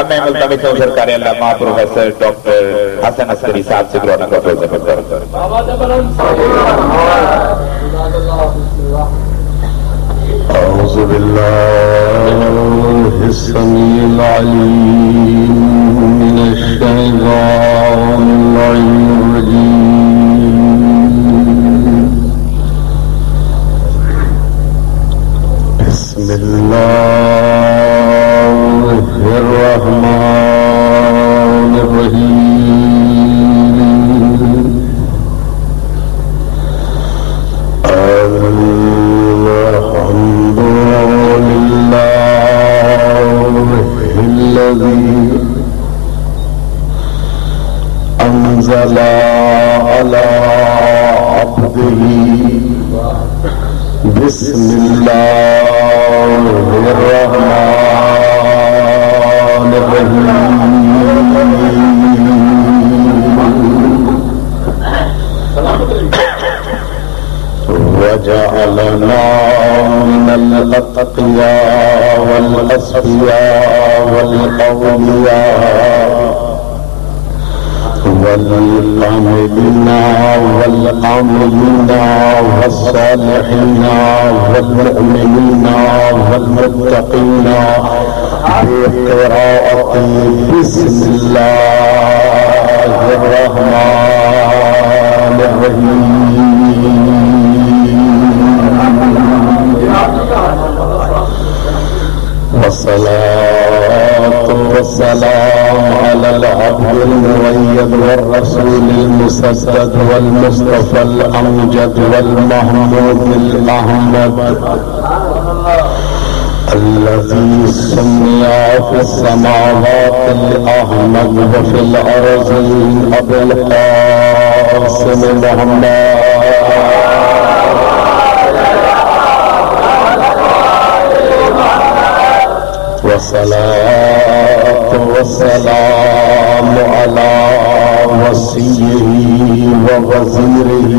اب میں ملتمس ہوں سرکار علامہ پروفیسر ڈاکٹر حسن عسکری صاحب سے گرونا کا پروزہ کرتا ہوں. أعوذ بالله السميع العليم من الشيطان الرجيم. بسم الله الرحمن الرحيم. الحمد لله الذي أنزل على عبده بسم الله الرحمن الرحيم. وجعلنا من الأتقياء والأصفياء والأولياء والعاملين والعاملين والصالحين والمؤمنين والمتقين بقراءة بسم الله الرحمن الرحيم. والصلاة والسلام على العبد المؤيد والرسول المسدد والمصطفى الأمجد والمحمود الأحمد الذي سمي في السماوات الأحمد وفي الأرضين أبو القاسم محمد. والصلاة والسلام على وصيه ووزيره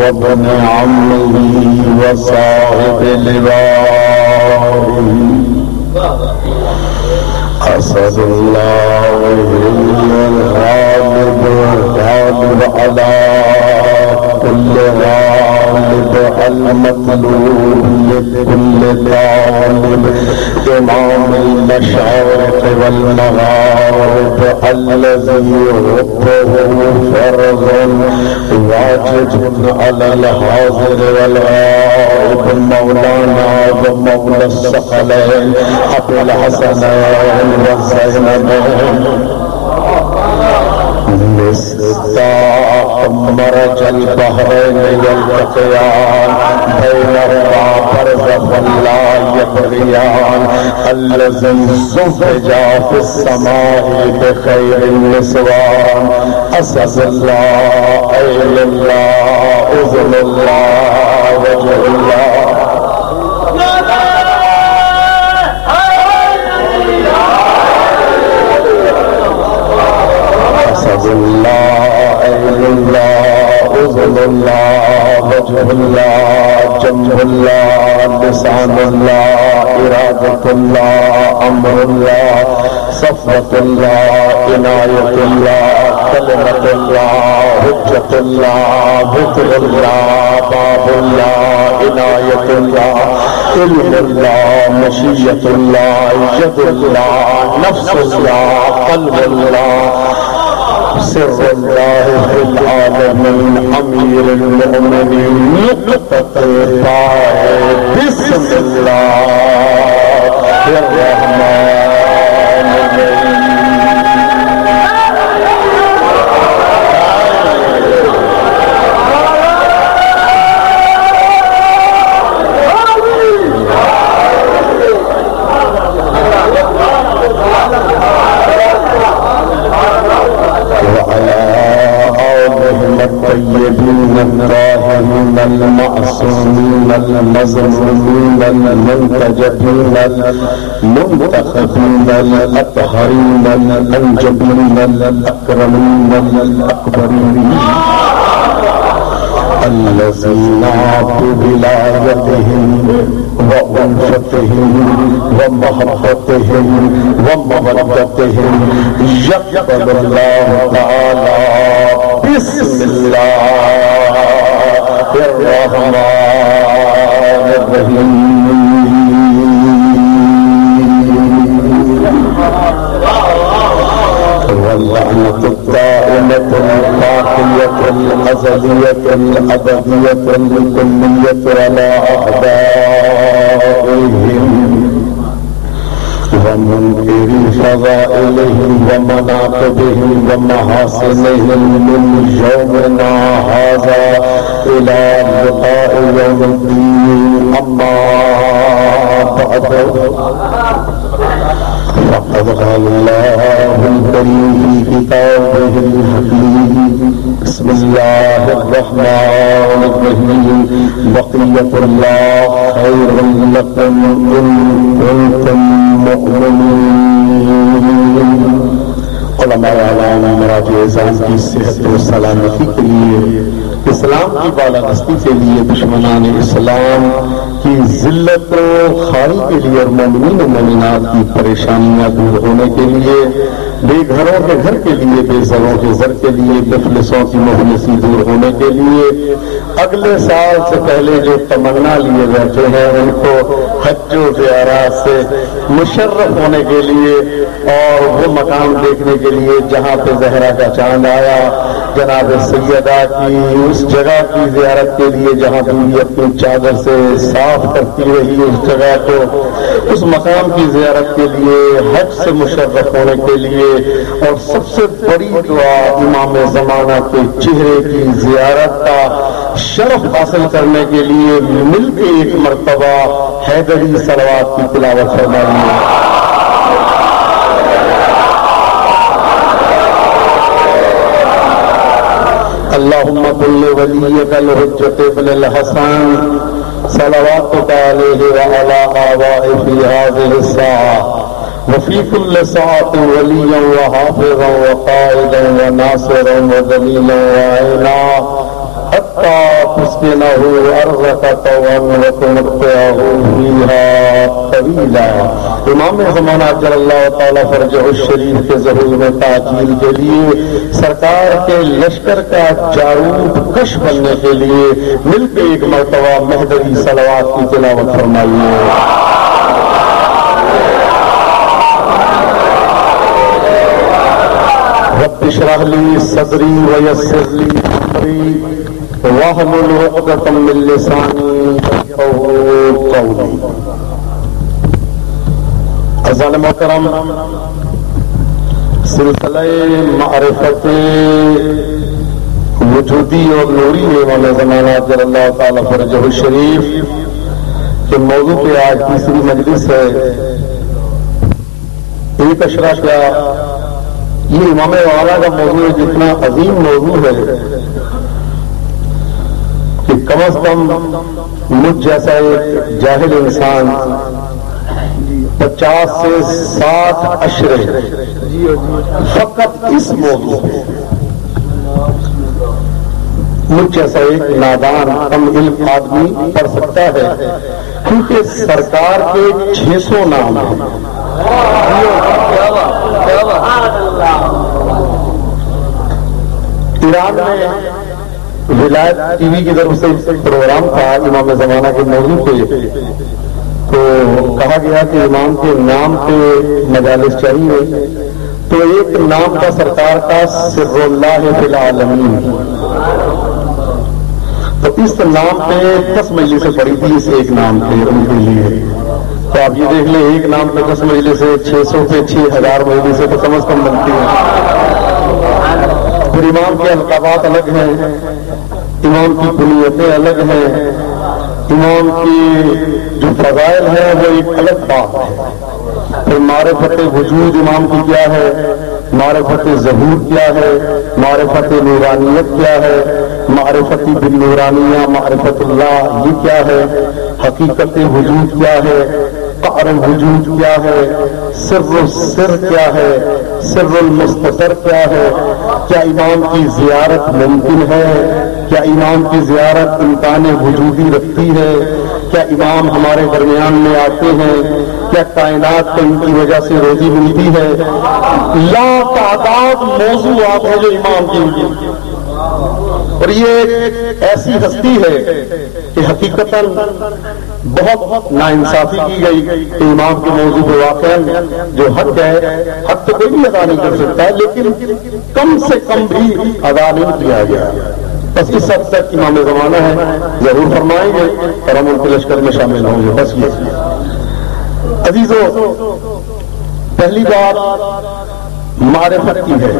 وابن عمه وصاحب لوائه أسد الله الغالب الغالب على كل غالب المطلوب لكل طالب إمام المشارق والمغارب الذي ربه فرض واجب على الحاضر والغائب مولانا ومولى الثقلين أبو الحسنين والزينبين مصداق مرج البحرين يلتقيان بينهما برزخ لا يبغيان الذي زوج في السماء بخير النسوان أسد الله عين الله أذن الله وجه الله الله عين الله أذن الله وجه الله جنب الله لسان الله إرادة الله أمر الله صفوة الله عناية الله كلمة الله حجة الله ذكر الله باب الله عناية الله علم الله مشية الله يد الله نفس الله قلب الله سر الله في العالمين أمير المؤمنين نقطة الطائر بسم الله الرحمن الرحيم. الطيبين الطاهرين المعصومين المظلومين المنتجبين المنتخبين الأطهرين الأنجبين الأكرمين الأكبرين الذين بولایتهم وألفتهم ومحبتهم ومودتهم يقبل الله تعالى بسم الله الرحمن الرحيم واللعنة الدائمة الباقية الأزلية الأبدية الكلية على أعدائهم ومنكر فضائلهم ومناقبهم ومحاسنهم من يومنا هذا إلى لقاء يوم الدين. أما بعد فقد قال الله الكريم في كتابه الحكيم بسم الله الرحمن الرحيم بقية الله خير لكم إن كنتم مؤمنين. علماء اعلان مراجع اذان کی صحت و سلامتی کے لیے، اسلام کی بالادستی کے لیے، دشمنان اسلام کی ذلت و خاری کے لیے اور مومنین و مومنات کی پریشانیاں دور ہونے کے لیے، بے گھروں کے گھر کے لیے، بے زروں کے زر کے لیے، مفلسوں کی مفلسی دور ہونے کے لیے، اگلے سال سے پہلے جو تمنا لیے بیٹھے ہیں ان کو حج و زیارات سے مشرف ہونے کے لیے اور وہ مقام دیکھنے کے لیے جہاں پہ زہرا کا چاند آیا، جناب سیدہ کی اس جگہ کی زیارت کے لیے جہاں بیوی اپنی چادر سے صاف کرتی رہی، اس جگہ کو، اس مقام کی زیارت کے لیے، حج سے مشرف ہونے کے لیے، اور سب سے بڑی دعا امام زمانہ کے چہرے کی زیارت کا شرف حاصل کرنے کے لیے مل کے ایک مرتبہ حیدری صلوات کی تلاوت فرمائیے. اللهم كل وليك الحجة ابن الحسن صلواتك عليه وعلى آبائه في هذه الساعة وفي كل ساعة وليا وحافظا وقائدا وناصرا ودليلا وعينا حتى تسكنه أرضك طوعا وتمتعه فيها طويلا. امام زمانہ جل اللہ تعالیٰ فرجہ الشریف کے ظہور میں تعجیل کے لیے، سرکار کے لشکر کا جارود کش بننے کے لیے مل کے ایک مرتبہ مہدری صلوات کی تلاوت فرمائیے. رب اشرح لی صدری ویسر لی امری واحلل عقدۃ من لسانی یفقهوا قولی. عزیزان محترم، سلسلہ معرفت وجودی اور نوری امام زمانہ جل اللہ تعالیٰ فرجہ الشریف کے موضوع پہ آج تیسری مجلس ہے. ایک اشرا کیا یہ امام والا کا موضوع جتنا عظیم موضوع ہے کہ کم از کم مجھ جیسا ایک جاہل انسان 50 سے 60 اشرے فقط اس موضوع پہ، مجھ جیسا ایک نادان کم علم آدمی پڑھ سکتا ہے، کیونکہ سرکار کے 600 نام ہیں. ایران میں ولایت ٹی وی کی طرف سے پروگرام تھا امام زمانہ کے موضوع پہ، تو کہا گیا کہ امام کے نام پہ مجالس چاہیے، تو ایک نام تھا سرکار کا سر اللہ فی العالمین، تو اس نام پہ 10 مجلسیں پڑی تھی اس ایک نام پہ ان کے لیے. تو آپ یہ دیکھ لیں ایک نام پہ 10 مجلسیں، 600 پہ 6000 مجلسیں تو کم از کم بنتی ہیں. پھر امام کے القابات الگ ہیں، امام کی کنیتیں الگ ہیں، امام کی جو فضائل ہیں وہ ایک الگ بات ہے. پھر معرفت وجود امام کی کیا ہے، معرفت ظہور کیا ہے، معرفت نورانیت کیا ہے، معرفت بالنورانیہ معرفت اللہ یہ کیا ہے، حقیقت وجود کیا ہے، جوہر وجود کیا ہے، سر السر کیا ہے، سر المستتر کیا ہے، کیا امام کی زیارت ممکن ہے، کیا امام کی زیارت امکان وجودی رکھتی ہے، کیا امام ہمارے درمیان میں آتے ہیں، کیا کائنات کو ان کی وجہ سے روزی ملتی ہے، لا تعداد موضوعات ہیں جو امام کی، اور یہ ایک ایسی ہستی ہے کہ حقیقتاً بہت ناانصافی کی گئی کہ امام کے موضوع پہ واقعا جو حق ہے، حق تو کوئی بھی ادا نہیں کر سکتا ہے، لیکن کم سے کم بھی ادا نہیں کیا گیا، بس اس حد تک امام زمانہ ہے، ضرور فرمائیں گے اور ہم ان کے لشکر میں شامل ہوں گے، بس یہ عزیزو پہلی بات معرفت کی ہے۔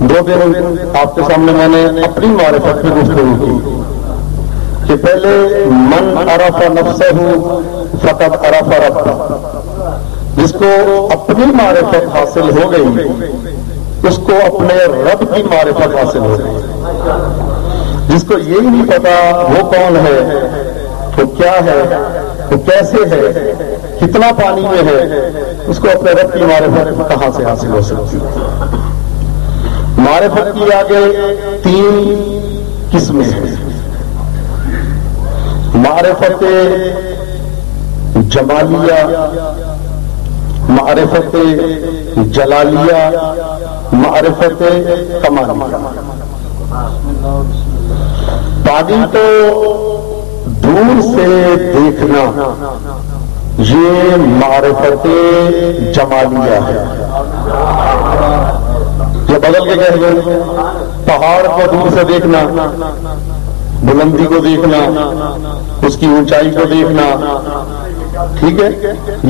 دو دن آپ کے سامنے میں نے اپنی معرفت کی گفتگو کی کہ پہلے من عرف نفسہ فقد عرف ربہ، جس کو اپنی معرفت حاصل ہو گئی اس کو اپنے رب کی معرفت حاصل ہو گئی، جس کو یہی نہیں پتا وہ کون ہے، وہ کیا ہے، وہ کیسے ہے، کتنا پانی میں ہے، اس کو اپنے رب کی معرفت کہاں سے حاصل ہو سکتی ہے۔ معرفت کی آگے تین قسمیں ہیں، معرفت جمالیہ، معرفت جلالیہ، معرفت کمالیہ۔ پانی کو دور سے دیکھنا یہ معرفت جمالیہ ہے، یہ بدل کے کہہ گئے پہاڑ کو دور سے دیکھنا، بلندی کو دیکھنا، اس کی اونچائی کو دیکھنا، ٹھیک ہے،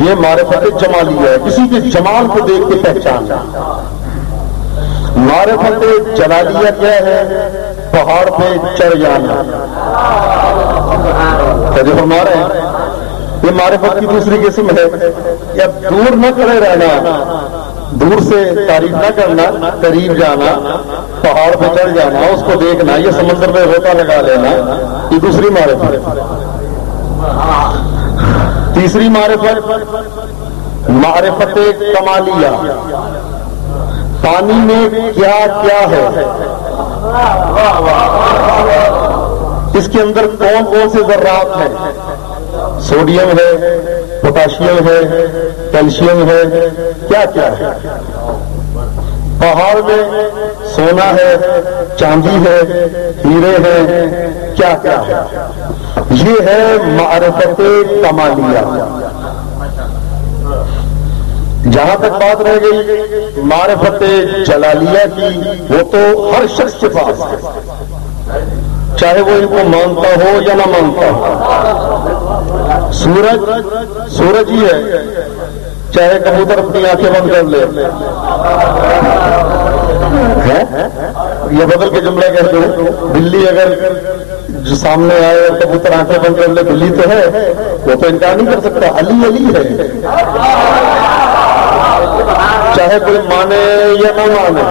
یہ معرفت جمالیہ ہے، کسی کے جمال کو دیکھ کے پہچاننا۔ معرفت جلالیہ کیا ہے؟ پہاڑ پہ چڑھ جانا، جو ہمارے یہ معرفت کی دوسری قسم ہے، یا دور نہ کھڑے رہنا، دور سے تعریف نہ کرنا، قریب جانا، پہاڑ پہ چڑھ جانا، اس کو دیکھنا، یہ سمندر میں غوطہ لگا لینا، یہ دوسری معرفت۔ تیسری معرفت معرفت کمالیہ، پانی میں کیا کیا ہے، اس کے اندر کون کون سے ذرات ہیں، سوڈیم ہے، پوٹاشیم ہے، کیلشیم ہے، کیا کیا ہے۔ پہاڑ میں سونا ہے، چاندی ہے، ہیرے ہیں، کیا کیا ہے، یہ ہے معرفت کمالیہ۔ جہاں تک بات رہ گئی معرفت جلالیہ کی، وہ تو ہر شخص کے پاس ہے، چاہے وہ ان کو مانتا ہو یا نہ مانتا ہو۔ سورج ہی ہے، چاہے کبوتر اپنی آنکھیں بند کر لے، یہ بدل کے جملے کہتے ہیں، بلی اگر جو سامنے آئے اور کبوتر آنکھیں بند کر لے، بلی تو ہے، وہ تو انکار نہیں کر سکتا، علی علی ہے، چاہے کوئی مانے یا نہ مانے۔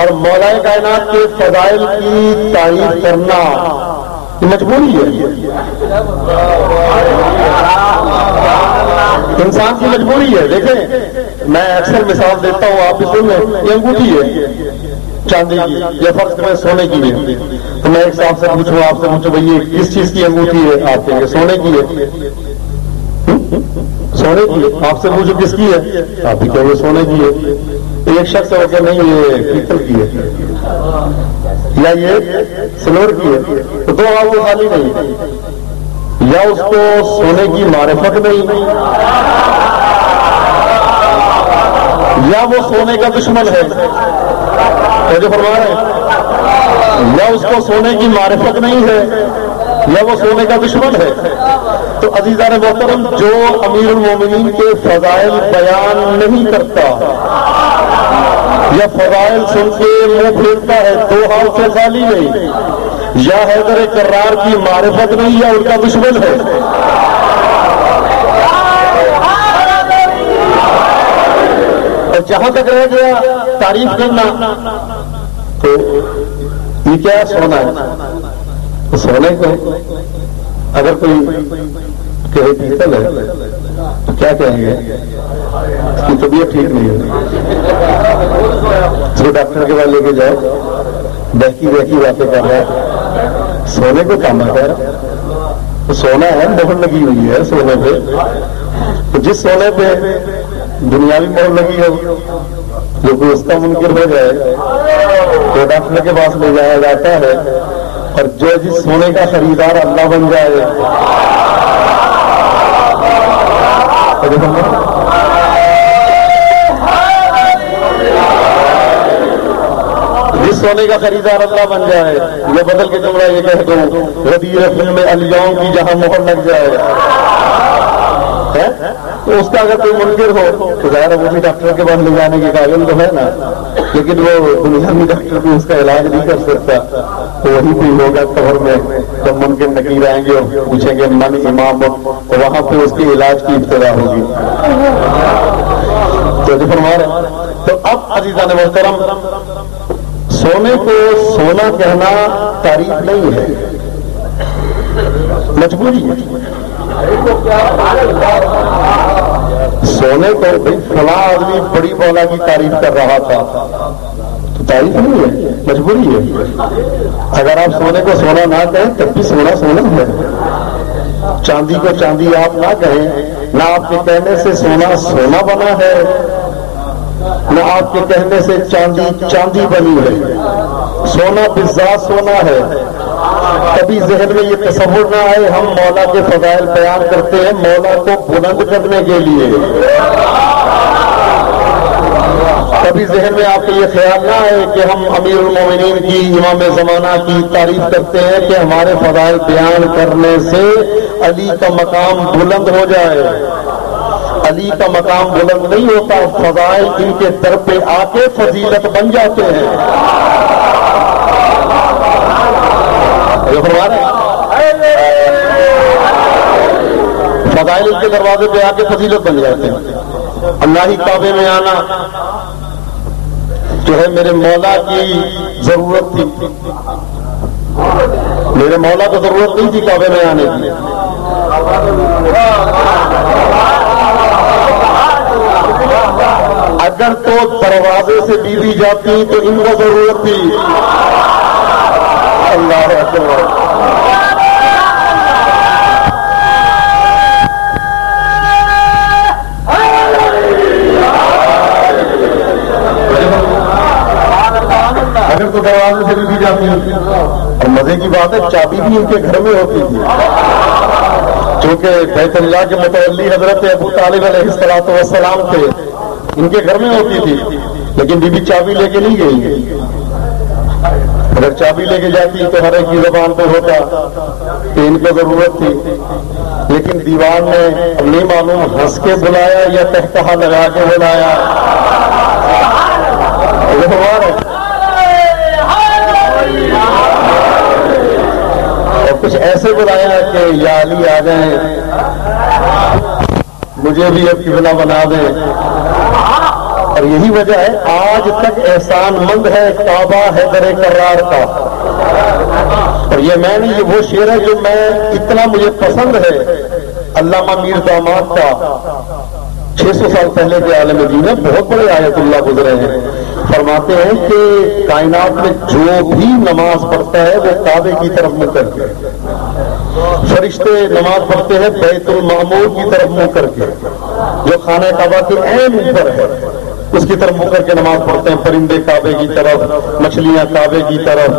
اور مولا کائنات کے فضائل کی تعریف کرنا یہ مجبوری ہے، انسان کی مجبوری ہے۔ دیکھیں میں اکثر مثال دیتا ہوں، آپ بھی سن لیں، یہ انگوٹھی ہے چاندی کی، یہ فرض کریں سونے کی ہے، تو میں ایک صاحب سے پوچھوں، آپ سے پوچھوں بھائی یہ کس چیز کی انگوٹھی ہے، آپ کہیں گے سونے کی ہے، سونے کی ہے۔ آپ سے پوچھو کس کی ہے، آپ بھی کہیں گے سونے کی ہے۔ ایک شخص ہو کہ نہیں یہ پیتل کی ہے یا یہ سلور کی ہے، تو دو آپ کو خالی نہیں، یا اس کو سونے کی معرفت نہیں، یا وہ سونے کا دشمن ہے، جو فرما رہے ہیں، یا اس کو سونے کی معرفت نہیں ہے، یا وہ سونے کا دشمن ہے۔ تو عزیزان محترم، جو امیر المومنین کے فضائل بیان نہیں کرتا یا فضائل سن کے منہ پھیرتا ہے، دو حال سے خالی نہیں، یا حیدر کرار کی معرفت نہیں یا ان کا دشمن ہے۔ اور جہاں تک رہ گیا تعریف کرنا، تو یہ کیا سونا ہے، تو سونے کو اگر کوئی کہے پیتل ہے تو کیا کہیں گے؟ اس کی طبیعت ٹھیک نہیں ہے، اس کو ڈاکٹر کے پاس لے کے جاؤ، بہکی بہکی باتیں کر رہا ہے، سونے کو کام کر رہا ہے، تو سونا ہے، مہر لگی ہوئی ہے سونے پہ، تو جس سونے پہ دنیاوی مہر لگی ہو، جو کوئی اس کا منکر ہو جائے تو ڈاکٹر کے پاس لے جایا جاتا ہے، اور جو جس سونے کا خریدار اللہ بن جائے، جس سونے کا خریدار اللہ بن جائے، یہ بدل کے جملہ یہ کہہ دو غدیر فلم الیوم کی جہاں مہر لگ جائے، تو اس کا اگر کوئی منکر ہو تو ظاہر وہ بھی ڈاکٹر کے پاس لے جانے کے قابل تو ہے نا، لیکن وہ دنیاوی ڈاکٹر بھی اس کا علاج نہیں کر سکتا، تو وہی کوئی ہوگا قبر میں جب ممکن نکیر آئیں گے اور پوچھیں گے من امام، تو وہاں پہ اس کے علاج کی ابتدا ہوگی۔ تو جو فرما رہے تو اب عزیزان محترم، سونے کو سونا کہنا تعریف نہیں ہے، مجبوری ہے۔ سونے کو فلاں آدمی بڑی مولا کی تعریف کر رہا تھا تو تعریف نہیں ہے، مجبوری ہے۔ اگر آپ سونے کو سونا نہ کہیں تب بھی سونا سونا ہے، چاندی کو چاندی آپ نہ کہیں، نہ آپ کے کہنے سے سونا سونا بنا ہے، نہ آپ کے کہنے سے چاندی چاندی بنی ہے، سونا بذات سونا ہے۔ کبھی ذہن میں یہ تصور نہ آئے ہم مولا کے فضائل بیان کرتے ہیں مولا کو بلند کرنے کے لیے، کبھی ذہن میں آپ کو یہ خیال نہ آئے کہ ہم امیر المومنین کی، امام زمانہ کی تعریف کرتے ہیں کہ ہمارے فضائل بیان کرنے سے علی کا مقام بلند ہو جائے۔ علی کا مقام بلند نہیں ہوتا، فضائل ان کے در پہ آ کے فضیلت بن جاتے ہیں۔ فضائل کے دروازے پہ آ کے فضیلت بن جاتے ہیں۔ اللہ ہی کعبے میں آنا جو ہے میرے مولا کی ضرورت تھی، میرے مولا کو ضرورت نہیں تھی کعبے میں آنے کی، اگر تو دروازے سے بیوی جاتی تو ان کو ضرورت تھی۔ اللہ اکبر۔ اگر تو دروازے سے بھی جاتی، اور مزے کی بات ہے چابی بھی ان کے گھر میں ہوتی تھی، چونکہ بیت اللہ کے متولی حضرت ابو طالب علیہ السلام تھے، ان کے گھر میں ہوتی تھی، لیکن بی بی چابی لے کے نہیں گئی۔ اگر چابی لے کے جاتی تو ہر ایک کی زبان پہ ہوتا کہ ان کو ضرورت تھی، لیکن دیوان نے نہیں معلوم ہنس کے بلایا یا تہتہا لگا کے بلایا، اور کچھ ایسے بلایا کہ یا علی آ جائیں، مجھے بھی اب قبلہ بنا دیں۔ اور یہی وجہ ہے آج تک احسان مند ہے کعبہ حیدر کرار کا، اور یہ میں نہیں، یہ وہ شعر ہے جو میں اتنا مجھے پسند ہے علامہ میر داماد کا، 600 سال پہلے کے عالم دین ہے، بہت بڑے آیت اللہ گزرے ہیں، فرماتے ہیں کہ کائنات میں جو بھی نماز پڑھتا ہے وہ کعبے کی طرف منہ کر کے، فرشتے نماز پڑھتے ہیں بیت المعمور کی طرف منہ کر کے، جو خانہ کعبہ کے عین اوپر ہے اس کی طرف منہ کر کے نماز پڑھتے ہیں، پرندے کعبے کی طرف، مچھلیاں کعبے کی طرف،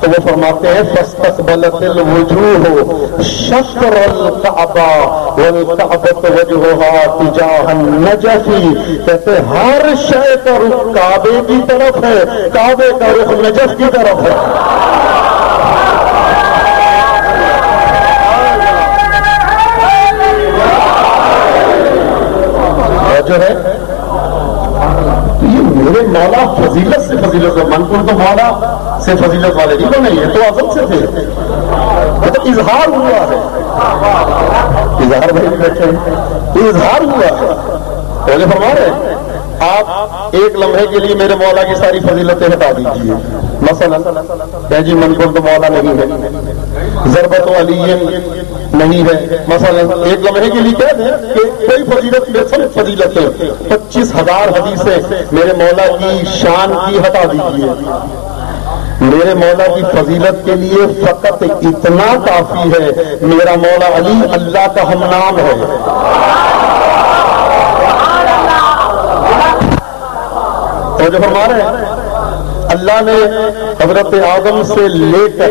تو وہ فرماتے ہیں فاستقبلت الوجوہ شطر الکعبہ والکعبۃ وجہہا تجاہ النجف، کہتے ہر شے کا رخ کعبے کی طرف ہے، کعبے کا رخ نجف کی طرف ہے۔ جو ہے یہ میرے مولا فضیلت سے فضیلت، منقول تو مولا سے فضیلت والے نہیں بنے، یہ تو عظمت سے تھے، تو اظہار ہوا ہے، اظہار بھائی بیٹھے اظہار ہوا ہے، فرما رہے آپ ایک لمحے کے لیے میرے مولا کی ساری فضیلتیں ہٹا دیجیے، مثلا کہ جی منقول تو مولا نہیں ہے، ضربت و علی نہیں ہے، مثلا ایک لمحے کے لیے کہہ دیں کہ کوئی فضیلت میں سب فضیلتیں 25,000 حدیثیں میرے مولا کی شان کی ہٹا دیجیے، میرے مولا کی فضیلت کے لیے فقط اتنا کافی ہے، میرا مولا علی اللہ کا ہم نام ہے۔ تو جو فرما رہے ہیں اللہ نے حضرت آدم سے لے کر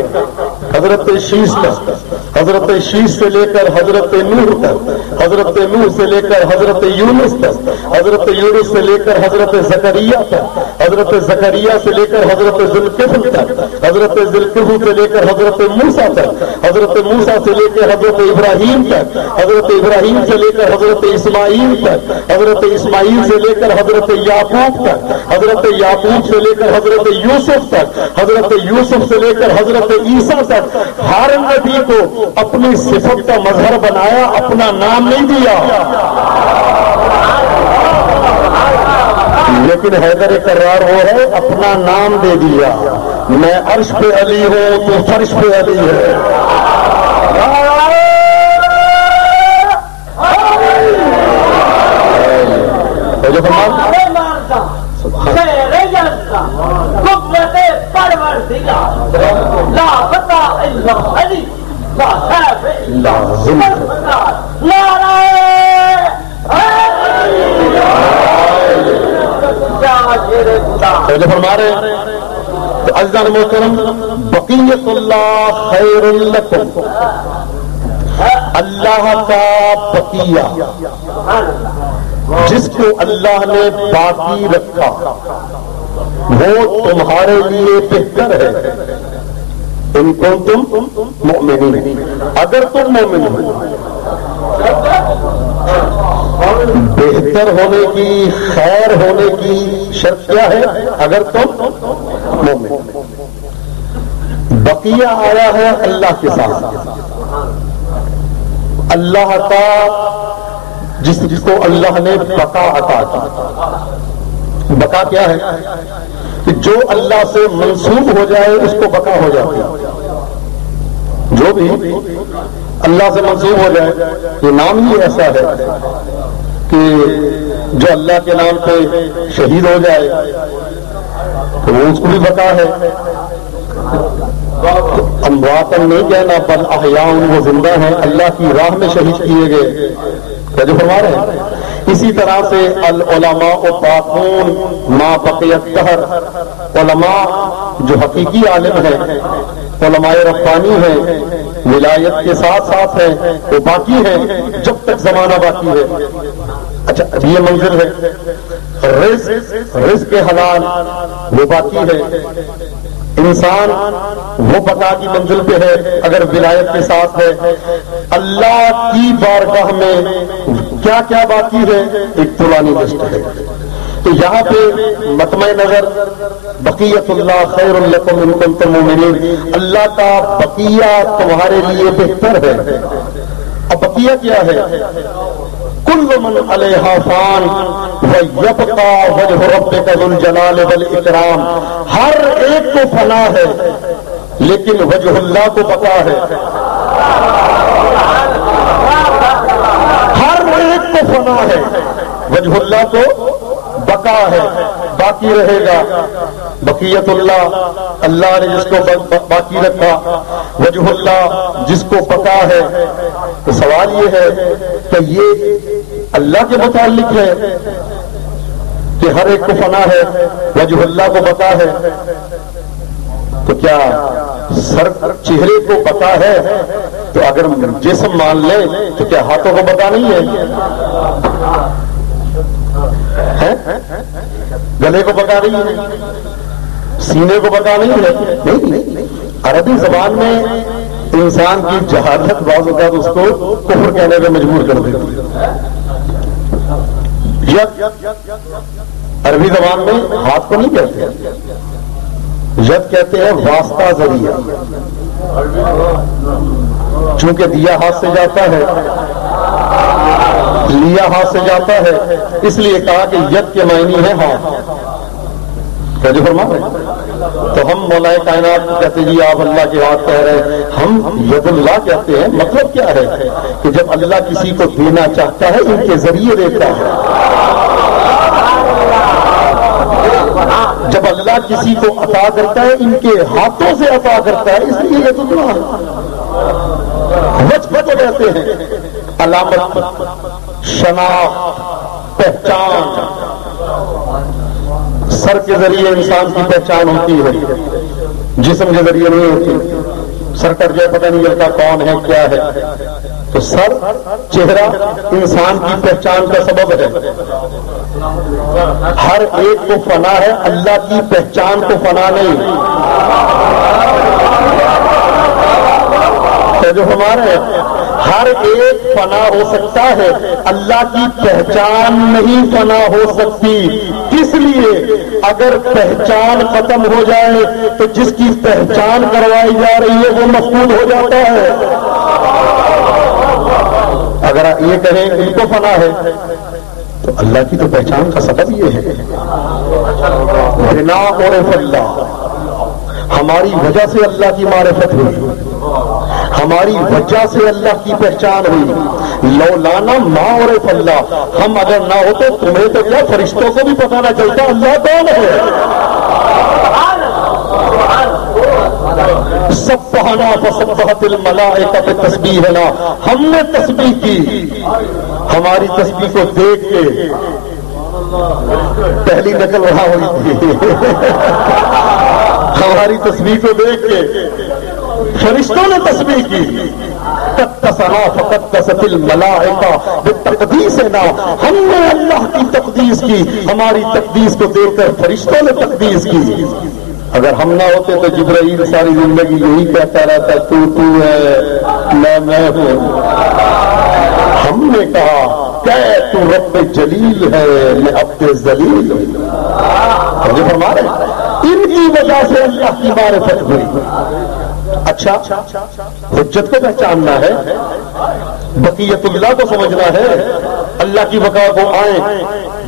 حضرت شیش تک، حضرت شیش سے لے کر حضرت نوح تک، حضرت نوح سے لے کر حضرت یونس تک، حضرت یونس سے لے کر حضرت زکریا تک، حضرت زکریا سے لے کر حضرت ذوالکفل تک، حضرت ذوالکفل سے لے کر حضرت موسیٰ تک، حضرت موسیٰ سے لے کر حضرت ابراہیم تک، حضرت ابراہیم سے لے کر حضرت اسماعیل تک، حضرت اسماعیل سے لے کر حضرت یعقوب تک، حضرت یعقوب سے لے کر حضرت یوسف تک، حضرت یوسف سے لے کر حضرت عیسیٰ تک، ہر نبی کو اپنی صفت کا مظہر بنایا، اپنا نام نہیں دیا۔ لیکن حیدر کرار وہ ہے اپنا نام دے دیا، میں عرش پہ علی ہوں تو فرش پہ علی ہے۔ جو فرما رہے تو عزیزان محترم بقیت اللہ خیر لکم، اللہ کا بقیہ جس کو اللہ نے باقی رکھا وہ تمہارے لیے بہتر ہے، ان کنتم مؤمنین، اگر تم مومن ہو۔ بہتر ہونے کی، خیر ہونے کی شرط کیا ہے؟ اگر تم مومن۔ بقیہ آیا ہے اللہ کے ساتھ، اللہ کا جس کو اللہ نے بقا عطا کی۔ بقا کیا ہے؟ کہ جو اللہ سے منسوب ہو جائے اس کو بقا ہو جاتی ہے۔ جو بھی اللہ سے منسوب ہو جائے، یہ نام ہی ایسا ہے کہ جو اللہ کے نام پہ شہید ہو جائے تو وہ اس کو بھی بقا ہے۔ امواتن نہیں کہنا بل احیاء، وہ زندہ ہیں، اللہ کی راہ میں شہید کیے گئے۔ کیا جو فرما رہے ہیں اسی طرح سے العلماء باقون ما بقیت دہر، علماء جو حقیقی عالم ہیں، علماء ربانی ہیں، ولایت کے ساتھ ساتھ ہیں، وہ باقی ہیں جب تک زمانہ باقی ہے۔ اچھا یہ منظر ہے، رزق حلال وہ باقی ہے، انسان وہ بقا کی منزل پہ ہے اگر ولایت کے ساتھ ہے۔ اللہ کی بارگاہ میں کیا کیا باقی ہے؟ ایک پرانی لسٹ ہے۔ تو یہاں پہ مطمع نظر بقیت اللہ خیر لکم ان کنتم مؤمنین، اللہ کا بقیہ تمہارے لیے بہتر ہے۔ اب بقیہ کیا ہے؟ کل من علیہا فان ویبقا وجہ ربک ذو الجلال والاکرام، ہر ایک کو فنا ہے لیکن وجہ اللہ کو بقا ہے۔ ہر ایک کو فنا ہے، وجہ اللہ کو بقا ہے، باقی رہے گا۔ بقیت اللہ، اللہ نے جس کو باقی رکھا، وجہ اللہ جس کو بقا ہے۔ تو سوال یہ ہے کہ یہ اللہ کے متعلق ہے کہ ہر ایک کو فنا ہے، وجہ اللہ کو بقا ہے؟ تو کیا سر چہرے کو بقا ہے تو اگر جسم مان لیں تو کیا ہاتھوں کو بقا نہیں ہے؟ گلے کو بقا نہیں ہے؟ سینے کو بقا نہیں ہے؟ نہیں۔ عربی زبان میں انسان کی جہالت بعض اوقات اس کو کفر کہنے پہ مجبور کر دیتی ہے۔ عربی زبان میں ہاتھ کو نہیں کہتے، ید کہتے ہیں واسطہ ذریعہ، چونکہ دیا ہاتھ سے جاتا ہے، لیا ہاتھ سے جاتا ہے، اس لیے کہا کہ ید کے معنی ہے ہاتھ۔ توجہ فرما رہے ہیں؟ تو ہم مولا کائنات کو کہتے جی آپ اللہ کے ہاتھ کہہ رہے ہیں، ہم ید اللہ کہتے ہیں. مطلب کیا ہے کہ جب اللہ کسی کو دینا چاہتا ہے ان کے ذریعے دیتا ہے. جب اللہ کسی کو عطا کرتا ہے ان کے ہاتھوں سے عطا کرتا ہے، اس لیے ید اللہ وجہ کہتے ہیں. علامت، شناخت، پہچان. سر کے ذریعے انسان کی پہچان ہوتی ہے، جسم کے ذریعے نہیں ہوتی. سر کٹ جائے پتہ نہیں چلتا کون ہے کیا ہے. تو سر، چہرہ انسان کی پہچان کا سبب ہے. ہر ایک کو فنا ہے، اللہ کی پہچان کو فنا نہیں. تو جو ہمارے ہر ایک فنا ہو سکتا ہے، اللہ کی پہچان نہیں فنا ہو سکتی. اس لیے اگر پہچان ختم ہو جائے تو جس کی پہچان کروائی جا رہی ہے وہ مفقود ہو جاتا ہے. اگر یہ کہیں ان کو فنا ہے تو اللہ کی تو پہچان کا سبب یہ ہے بنا عرف اللہ. ہماری وجہ سے اللہ کی معرفت ہوئی، ہماری وجہ سے اللہ کی پہچان ہوئی. لولانا ما عرف اللہ، ہم اگر نہ ہو تو تمہیں تو کیا فرشتوں کو بھی پتہ نہ چلتا اللہ کون ہے. سبحنا فسبحت الملائکہ بتسبیحنا، ہم نے تسبیح کی. ہماری تسبیح کو دیکھ کے پہلی نقل وہاں ہوئی تھی. ہماری تسبیح کو دیکھ کے فرشتوں نے تسبیح کی. قدسنا فقدست الملائکہ بتقدیسنا، ہم نے اللہ کی تقدیس کی. ہماری تقدیس کو دیکھ کر فرشتوں نے تقدیس کی. اگر ہم نہ ہوتے تو جبرائیل ساری زندگی یہی کہتا رہتا تو ہے، میں ہوں. ہم نے کہا کہ تو رب جلیل ہے، میں عبد ذلیل ہوں. مجھے فرما رہے ان کی وجہ سے اللہ کی معرفت ہوئی. اچھا، حجت کو پہچاننا ہے، بقیت اللہ کو سمجھنا ہے، اللہ کی بقا کو آئیں.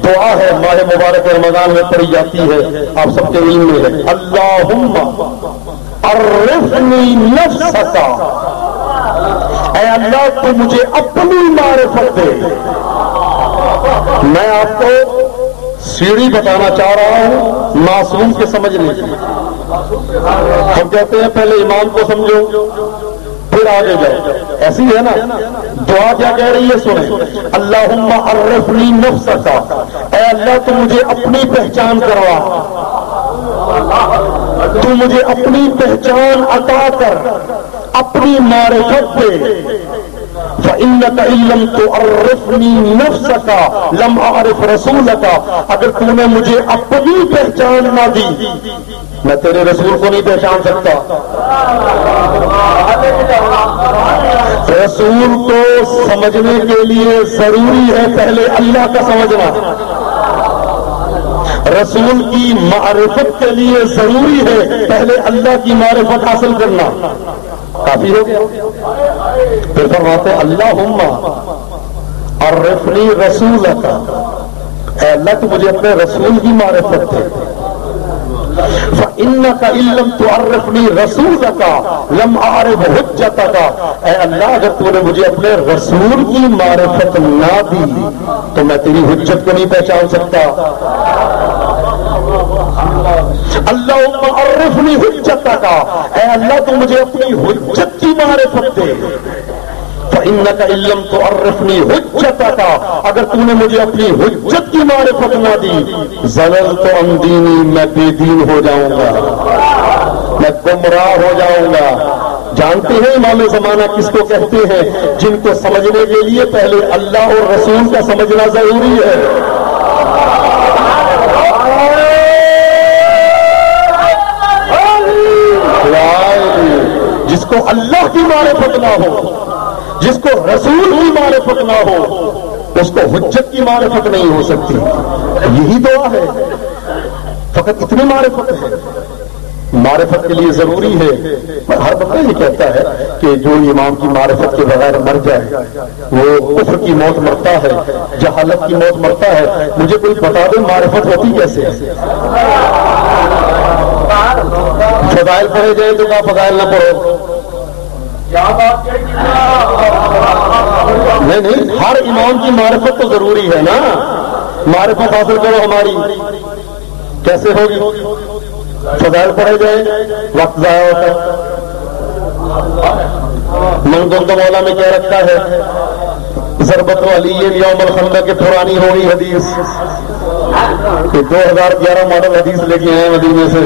دعا ہے ماہ مبارک رمضان میں پڑھی جاتی ہے، آپ سب کے علم میں ہے. اللہم عرفنی نفسک، اے اللہ تو مجھے اپنی معرفت دے. میں آپ کو سیڑھی بتانا چاہ رہا ہوں معصوم کے سمجھنے کی. ہم کہتے ہیں پہلے امام کو سمجھو پھر آگے جاؤ، ایسی ہے نا. دعا کیا کہہ رہی ہے سنیں. اللہم عرفنی نفسک، اے اللہ تو مجھے اپنی پہچان کروا، تو مجھے اپنی پہچان عطا کر، اپنی معرفت دے. فإنك إن لم تعرفني نفسك لم أعرف رسولك، اگر تم نے مجھے اپنی پہچان نہ دی میں تیرے رسول کو نہیں پہچان سکتا. رسول کو سمجھنے کے لیے ضروری ہے پہلے اللہ کا سمجھنا. رسول کی معرفت کے لیے ضروری ہے پہلے اللہ کی معرفت حاصل کرنا. کافی ہو گیا. پھر فرماتے اللہم عرفنی رسولک، اے اللہ تو مجھے اپنے رسول کی معرفت دے. فإنك إن لم تعرفني رسولك لم أعرف حجتك، اے اللہ اگر تو نے مجھے اپنے رسول کی معرفت نہ دی تو میں تیری حجت کو نہیں پہچان سکتا. اللہم عرفنی حجتک، اے اللہ تو مجھے اپنی حجت کی معرفت دے. فإنك إن لم تعرفني حجتك، اگر تو نے مجھے اپنی حجت کی معرفت نہ دی ضللت عن دینی، میں بے دین ہو جاؤں گا، میں گمراہ ہو جاؤں گا. جانتے ہیں امام زمانہ کس کو کہتے ہیں؟ جن کو سمجھنے کے لیے پہلے اللہ اور رسول کا سمجھنا ضروری ہے. جس کو اللہ کی معرفت نہ ہو، جس کو رسول کی معرفت نہ ہو، اس کو حجت کی معرفت نہیں ہو سکتی. یہی دعا ہے، فقط اتنی معرفت ہے. معرفت کے لیے ضروری ہے. ہر بندہ یہ کہتا ہے کہ جو امام کی معرفت کے بغیر مر جائے وہ کفر کی موت مرتا ہے، جہالت کی موت مرتا ہے. مجھے کوئی بتا دے معرفت ہوتی کیسے ہے؟ فضائل پڑھے جائیں تو کہا فضائل نہ پڑھو. نہیں، ہر امام کی معرفت تو ضروری ہے نا. معرفت حاصل کرو ہماری. کیسے ہوگی؟ فضائل پڑھے جائیں وقت ضائع ہوتا ہے. منظوم مولا میں کیا رکھتا ہے؟ ضربت علی یوم الخندق کے پرانی ہوگی حدیث. 2011 ماڈل حدیث لے کے آئے مدینے سے.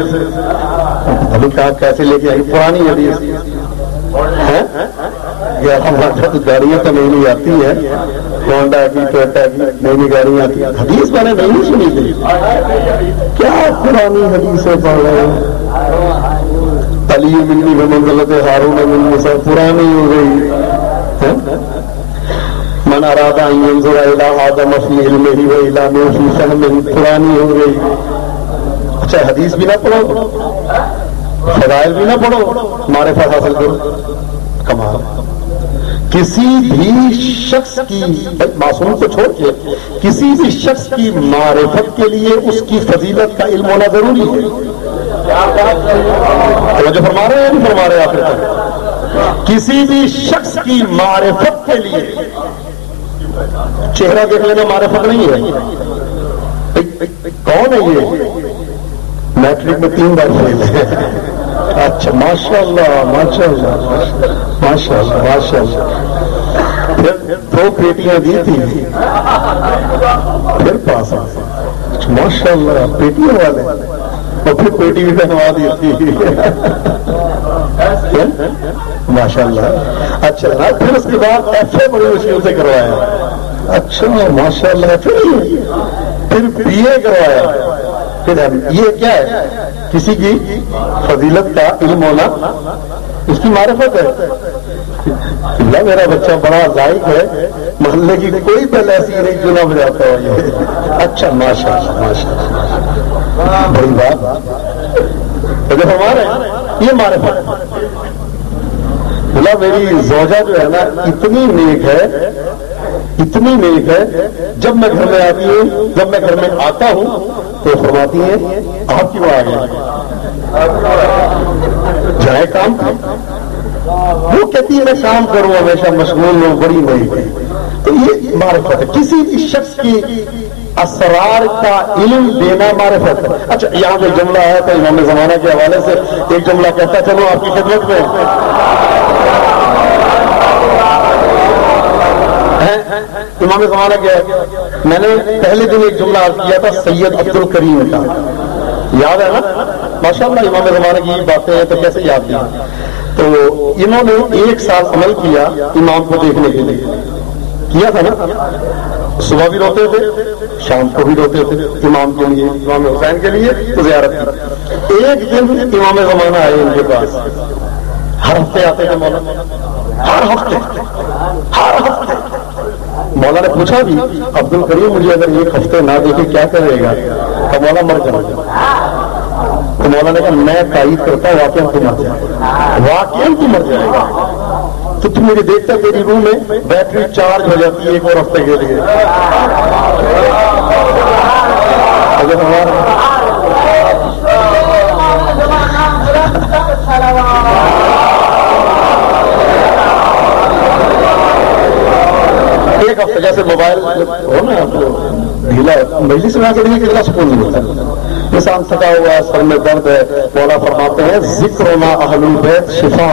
ابھی کہا کیسے لے کے آئی؟ پرانی حدیث ہے. ہمارے گاڑیاں تو نئی نئی آتی ہے، ہونڈا کی ٹویوٹا کی نئی نئی گاڑیاں آتی ہیں. حدیث میں نے نہیں سنی تھی. کیا پرانی حدیثیں پڑھ رہے ہیں؟ علی منی بمنزلت ہارون من موسیٰ پرانی ہو گئی. من اراد ان ينظر الى آدم في علمه والى نوح في فهمه پرانی ہو گئی. اچھا حدیث بھی نہ پڑھو، فضائل بھی نہ پڑھو، معرفت حاصل کرو. کمال. کسی بھی شخص کی، معصوم کو چھوڑ کے کسی بھی شخص کی معرفت کے لیے اس کی فضیلت کا علم ہونا ضروری ہے. تو جو فرما رہے ہیں نہیں فرما رہے آخر تک. کسی بھی شخص کی معرفت کے لیے چہرہ دیکھ لینا معرفت نہیں ہے. کون ہے یہ؟ میٹرک میں 3 بار فیل ہے. اچھا ماشاء اللہ ماشاء اللہ ماشاء اللہ ماشاء اللہ. پھر 2 پیٹیاں دی تھی پھر پاس. ماشاء اللہ پیٹیاں والے. اور پھر پیٹی بھی پہنوا دی تھی. ماشاء اللہ. اچھا پھر اس کے بعد ایف اے بڑی مشکل سے کروایا. اچھا ماشاء اللہ. پھر بی اے کروایا. پھر یہ کیا ہے؟ کسی کی فضیلت کا علم ہونا اس کی معرفت ہے. اللہ میرا بچہ بڑا ذائق ہے، محلے کی کوئی پہلے ایسی نہیں جو نہ بجاتا ہو یہ. اچھا ماشاء اللہ ماشاء اللہ بڑی بات. اگر ہمارے یہ معرفت. اللہ میری زوجہ جو ہے نا اتنی نیک ہے، اتنی نیک ہے. جب میں گھر میں آتی ہوں، جب میں گھر میں آتا ہوں تو فرماتی ہیں آپ کیوں آ گئے؟ جائے کام کریں. وہ کہتی ہے میں کام کروں، ہمیشہ مشغول ہوں، بڑی نیک ہے. تو یہ معرفت ہے. کسی بھی شخص کی اسرار کا علم دینا معرفت ہے. اچھا یہاں پہ جملہ آیا تھا امام زمانہ کے حوالے سے، ایک جملہ کہتا چلو آپ کی خدمت میں. امام زمانہ کیا ہے؟ میں نے پہلے دن ایک جملہ عرض کیا تھا سید عبد الکریم کا، یاد ہے نا؟ ماشاء اللہ امام زمانہ کی باتیں ہیں تو کیسے یاد نہیں. تو انہوں نے 1 سال عمل کیا امام کو دیکھنے کے لیے. کیا تھا نا؟ صبح بھی روتے تھے، شام کو بھی روتے تھے امام کے لیے، امام حسین کے لیے تو زیارت کی. ایک دن امام زمانہ آئے ان کے پاس. ہر ہفتے آتے تھے مولا، ہر ہفتے. مولا نے پوچھا بھی عبد الکریم مجھے اگر 1 ہفتے نہ دیکھے کیا کرے گا؟ تو مولا مر جائے گا. تو مولا نے کہا میں تائید کرتا ہوں واقعی تو مر جائے گا، واقعی تو مر جائے گا. تو تم مجھے دیکھتا تیری روم میں بیٹری چارج ہو جاتی ہے 1 اور ہفتے کے لیے. اگر ہمارا ایک ہفتے جیسے موبائل ہو نا ڈھیلا مجلس میں آ کے دیکھیں کتنا سکون نہیں ہوتا. انسان تھکا ہوا ہے، سر میں درد ہے، مولا فرماتے ہیں ذکر ما اہل البیت شفا.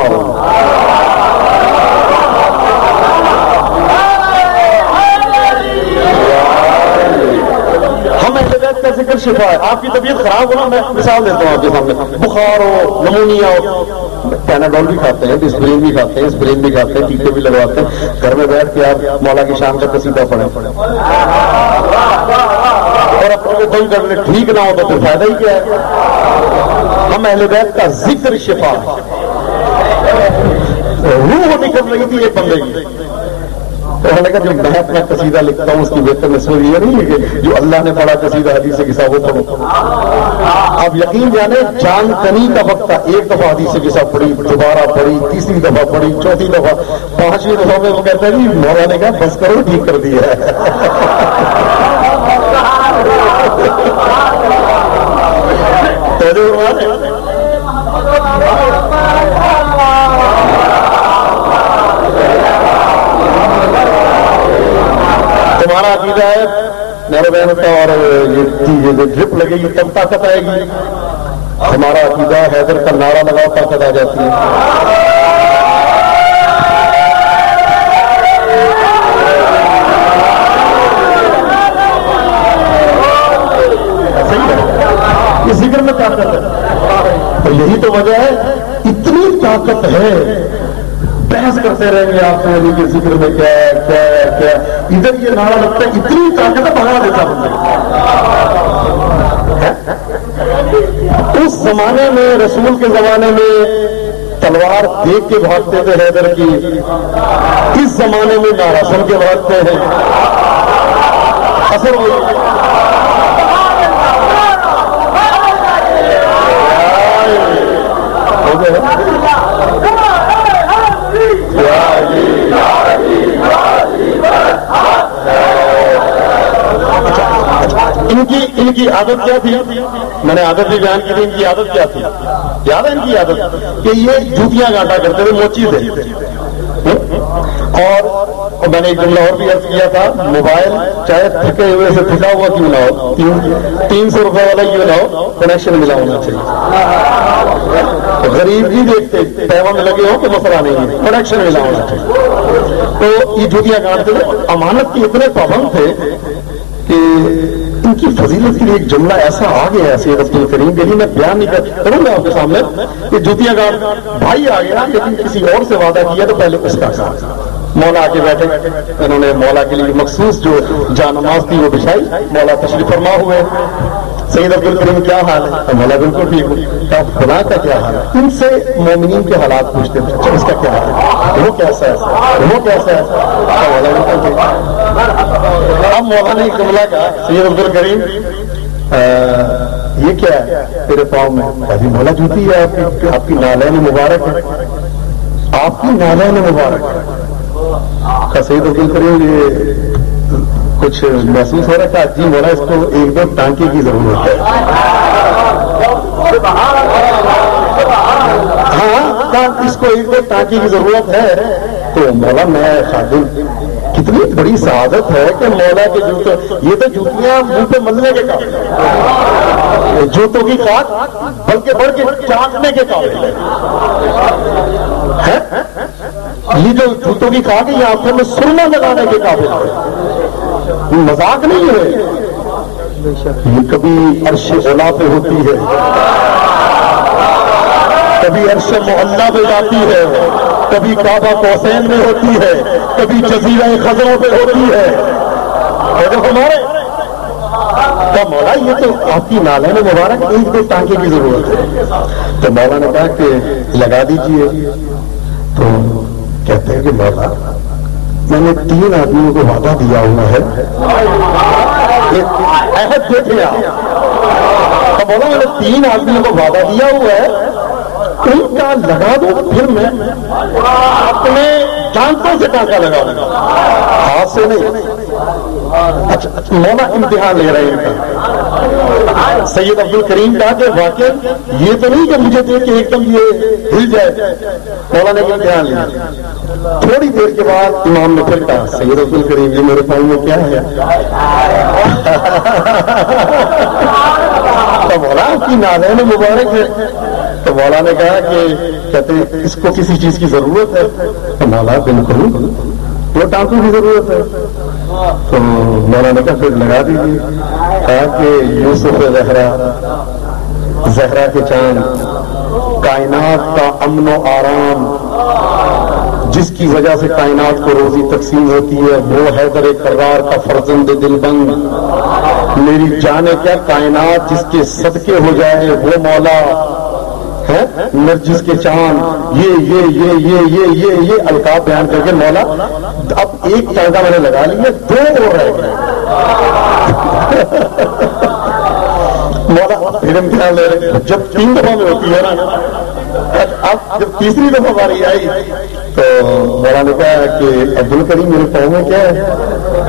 کا ذکر شفا ہے. آپ کی طبیعت خراب ہو نا، میں مثال دیتا ہوں آپ کے سامنے، بخار ہو، نمونیا ہو، پیناڈول بھی کھاتے ہیں، اسپرین بھی کھاتے ہیں، اسپرین بھی کھاتے ہیں، ٹیکے بھی لگواتے ہیں. گھر میں بیٹھ کے آپ مولا کی شان کا قصیدہ پڑھیں اور اپنے دم کرنے ٹھیک نہ ہو تو پھر فائدہ ہی کیا ہے. ہم اہل بیت کا ذکر شفا. روح نکل رہی تھی ایک بندے کی. انہوں نے کہا جو میں اپنا قصیدہ لکھتا ہوں اس کی بہتر نسبت یہ نہیں ہے کہ جو اللہ نے پڑھا قصیدہ حدیث کسا وہ پڑھو. آپ یقین جانے جان کنی کا وقت تھا، 1 دفعہ حدیث کسا پڑھی، دوبارہ پڑھی، تیسری دفعہ پڑھی، چوتھی دفعہ، 5ویں دفعہ میں وہ کہتا ہے جی مولا نے کہا بس کرو ٹھیک کر دیا ہے. تمہارا عقیدہ ہے میرے بہن کا اور یہ ڈرپ لگے گی تب طاقت آئے گی. ہمارا عقیدہ حیدر کا نعرہ لگاؤ طاقت آ جاتی ہے. صحیح ہے, یہ ذکر میں طاقت ہے. اور یہی تو وجہ ہے, اتنی طاقت ہے, بحث کرتے رہیں گے آپ سے علی کے ذکر میں کیا ہے کیا ہے کیا ہے. ادھر یہ نعرہ لگتا ہے, اتنی طاقت ہے بھگا دیتا بندے. اس زمانے میں, رسول کے زمانے میں تلوار دیکھ کے بھاگتے تھے حیدر کی, اس زمانے میں نعرہ سن کے بھاگتے ہیں. اثر ہوئی ان کی عادت کیا تھی؟ میں نے عادت بھی بیان کی تھی. ان کی عادت کیا تھی یاد ہے؟ ان کی عادت کہ یہ جوتیاں گانٹا کرتے تھے, موچی تھے. اور میں نے ایک جملہ اور بھی عرض کیا تھا, موبائل چاہے تھکے ہوئے سے پھٹا ہوا کیوں نہ ہو, 300 روپے والا کیوں نہ ہو, کنیکشن ملا ہونا چاہیے. غریب بھی دیکھتے پیوا میں لگے ہو کہ مسئلہ نہیں ہے, کنیکشن ملا ہونا چاہیے. تو یہ جوتیاں گانٹتے تھے, امانت کے اتنے پابند تھے کہ ان کی فضیلت کے لیے ایک جملہ ایسا آ گیا ہے سید عبد الکریم کے لیے, میں بیان نہیں کروں گا آپ کے سامنے کہ جوتیاں گانٹ بھائی آ گیا لیکن کسی اور سے وعدہ کیا تو پہلے اس کا کہا. مولا آ کے بیٹھے, انہوں نے مولا کے لیے مخصوص جو جانماز تھی وہ بچھائی. مولا تشریف فرما ہوئے, سید عبد الکریم کیا حال ہے؟ مولا بالکل ٹھیک ہوں. خدا کا کیا حال ہے؟ ان سے مومنین کے حالات پوچھتے تھے, اس کا کیا حال ہے, وہ کیسا ہے, وہ کیسا ہے. مولا بالکل ٹھیک. اب مولا نے ایک جملہ کہا, سید عبد الکریم یہ کیا ہے تیرے پاؤں میں؟ جی مولا جوتی ہے آپ کی نالین مبارک ہے, آپ کی نالین مبارک ہے. سید عبد الکریم یہ کچھ محسوس ہو رہا تھا, جی مولا اس کو ایک دو ٹانکے کی ضرورت ہے. ہاں اس کو ایک دو ٹانکے کی ضرورت ہے. تو مولا میں خادم, کتنی بڑی سعادت ہے کہ مولا کے جوتے, یہ تو جوتیاں منہ پہ ملنے کے قابل, جوتوں کی خاک بلکہ بڑھ کے چاٹنے کے قابل ہے. یہ جو جوتوں کی خاک ہے یہ آنکھوں میں سرما لگانے کے قابل ہے, مذاق نہیں ہے. یہ کبھی عرش اولا پہ ہوتی ہے, کبھی عرش معلا پہ جاتی ہے, کبھی کعبہ قوسین میں ہوتی ہے, کبھی جزیرہ خضروں پہ ہوتی ہے. اور جب ہمارے تو مولا یہ تو آپ کی نالین مبارک ایک دو ٹانکے کی ضرورت ہے. تو مولا نے کہا کہ لگا دیجئے. تو کہتے ہیں کہ مولا میں نے 3 آدمیوں کو وعدہ دیا ہوا ہے, عہد دیکھے آپ. تو مولا میں نے 3 آدمیوں کو وعدہ دیا ہوا ہے, ان کا لگا دو, پھر میں اپنے ٹانکوں سے ٹانکا لگاؤں گا, ہاتھ سے نہیں. اچھا مولا امتحان لے رہے ہیں ان کا. سید عبد الکریم کہا کہ واقعی یہ تو نہیں کہ مجھے دیکھ کے ایک دم یہ ہل جائے. مولا نے امتحان لیا. تھوڑی دیر کے بعد امام نے پھر کہا, سید عبد الکریم یہ میرے پاؤں میں کیا ہے؟ تو مولا آپ کی نالین مبارک ہے. تو مولا نے کہا کہ کہتے اس کو کسی چیز کی ضرورت ہے. تو مولا بالکل دو ٹانکوں کی ضرورت ہے. تو مولا نے کہا پھر لگا دیجیے. کہا کہ یوسف زہرا کے چاند, کائنات کا امن و آرام, جس کی وجہ سے کائنات کو روزی تقسیم ہوتی ہے, وہ حیدر کرار کا فرزند دل بند. میری جانے کیا کائنات جس کے صدقے ہو جائے وہ مولا ہے. نرجس کے چاند, یہ القاب بیان کر کے مولا اب ایک ٹانکا میں نے لگا لیا, 2 اور رہ گئے. مولا پھر امتحان لے رہے. جب 3 دفعہ میں ہوتی ہے نا, اب جب تیسری دفعہ باری آئی تو مولا نے کہا کہ عبد الکریم میرے پاؤں میں کیا ہے؟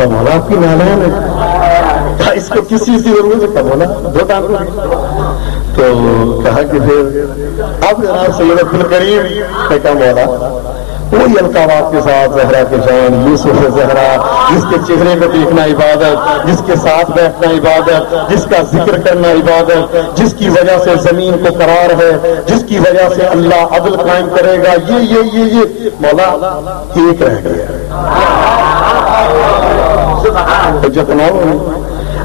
تو مولا آپ کی نالین ہے. اس کو کس چیز کی ضرورت ہے؟ مولا 2 ٹانکوں کی. تو کہا کہ پھر اب جناب سید عبد الکریم نے کہا مولا وہی القابات کے ساتھ زہرا کے جان یوسف زہرا، جس کے چہرے کو دیکھنا عبادت، جس کے ساتھ بیٹھنا عبادت، جس کا ذکر کرنا عبادت، جس کی وجہ سے زمین کو قرار ہے، جس کی وجہ سے اللہ عدل قائم کرے گا، یہ مولا ایک رہ گیا حجت تمام ہوئی۔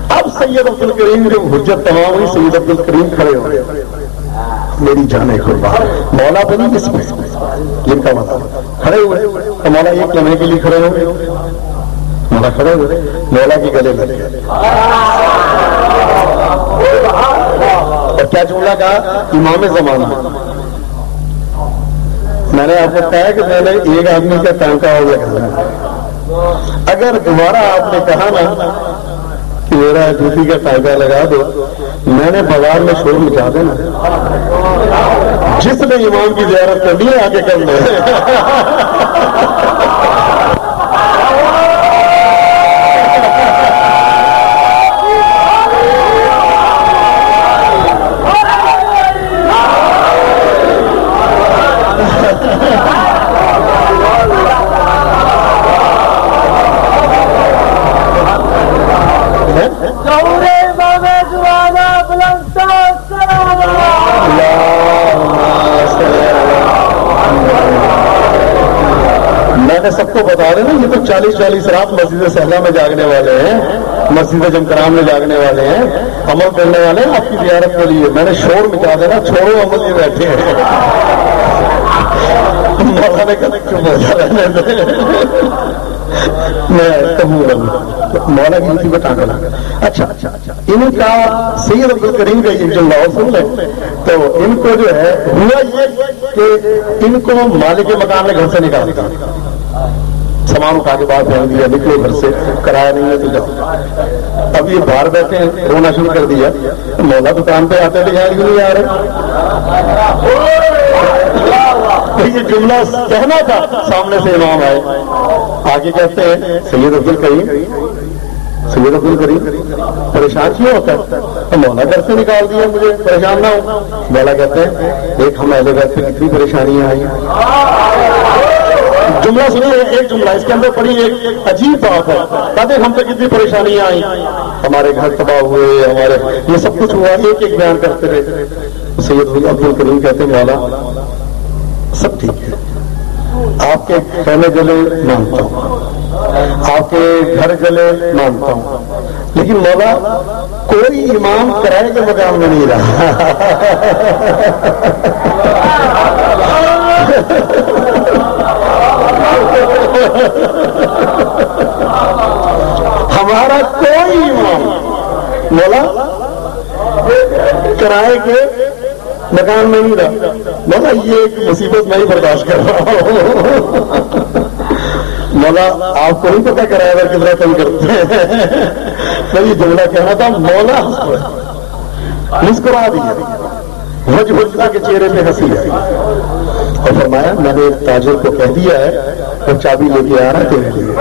اب سید عبد الکریم جب حجت تمام ہوئی، سید عبد الکریم کھڑے ہو گئے، میری جانے قربان مولا بنی کس میں جن کا مطلب کھڑے ہوئے تو مولا ایک لمحے کے لیے کھڑے ہو گئے، مولا کھڑے ہوئے، مولا کی گلے لگ گئے اور کیا جملہ کہا؟ امام زمانہ۔ میں نے آپ کو کہا کہ میں نے ایک آدمی کا ٹانکا ہو گیا، اگر دوبارہ آپ نے کہا نا کہ میرا جوتی کا ٹانکا لگا دو، میں نے بازار میں شور مچا دینا، جس نے امام کی زیارت کرنی ہے آگے کر لے۔ سب کو بتا رہے نا، یہ تو 40 رات مسجد سہلا میں جاگنے والے ہیں، مسجد جمکرام میں جاگنے والے ہیں، عمل کرنے والے ہیں آپ کی زیارت کے لیے۔ میں نے شور مچا دینا، چھوڑو عمل یہ بیٹھے ہیں۔ مولا نے کہا کیوں بولا رہنے دے، میں قبول ہوں۔ مولا کی اسی کو ٹانکا لگا۔ اچھا ان کا سید عبد الکریم کا یہ جملہ اور سن لیں تو ان کو جو ہے ہوا یہ کہ ان کو مالک مکان نے گھر سے نکال دیا، سامان اٹھا کے باہر پھینک دیا، نکلو گھر سے، کرایہ نہیں ہے تو جاؤ۔ اب یہ باہر بیٹھے ہیں، رونا شروع کر دیا، مولا دکان پہ آتے تھے یہاں کیوں نہیں آ رہے؟ یہ جملہ کہنا تھا، سامنے سے امام آئے، آگے کہتے ہیں سید عبد الکریم پریشان کیوں ہوتا ہے؟ تو مولا گھر سے نکال دیا، مجھے پریشان نہ ہو۔ مولا کہتے ہیں ایک ہم اہل بیت پہ کتنی پریشانیاں آئی۔ جملہ سنیے، ایک جملہ اس کے اندر بڑی ایک عجیب بات ہے، کہتے ہم پہ کتنی پریشانیاں آئیں، ہمارے گھر تباہ ہوئے، ہمارے یہ سب کچھ ہوا، ایک بیان کرتے رہے۔ سید عبد الکریم کہتے ہیں مولا سب ٹھیک ہے، آپ کے کہنے جلے مانتا ہوں، آپ کے گھر جلے مانتا ہوں، لیکن مولا کوئی امام کرائے کے مقام میں نہیں رہا۔ ہمارا کوئی امام مولا کرائے کے مکان میں نہیں رہا۔ مولا یہ ایک مصیبت میں ہی برداشت کر رہا ہوں۔ مولا آپ کو نہیں پتا کرایہ دار کتنا کم کرتے ہیں۔ میں یہ جملہ کہنا تھا، مولا مسکرا دیا، وجہ اللہ کے چہرے پہ ہنسی آئی اور فرمایا میں نے ایک تاجر کو کہہ دیا ہے وہ چابی لے کے آ رہا ہے تیرے لیے۔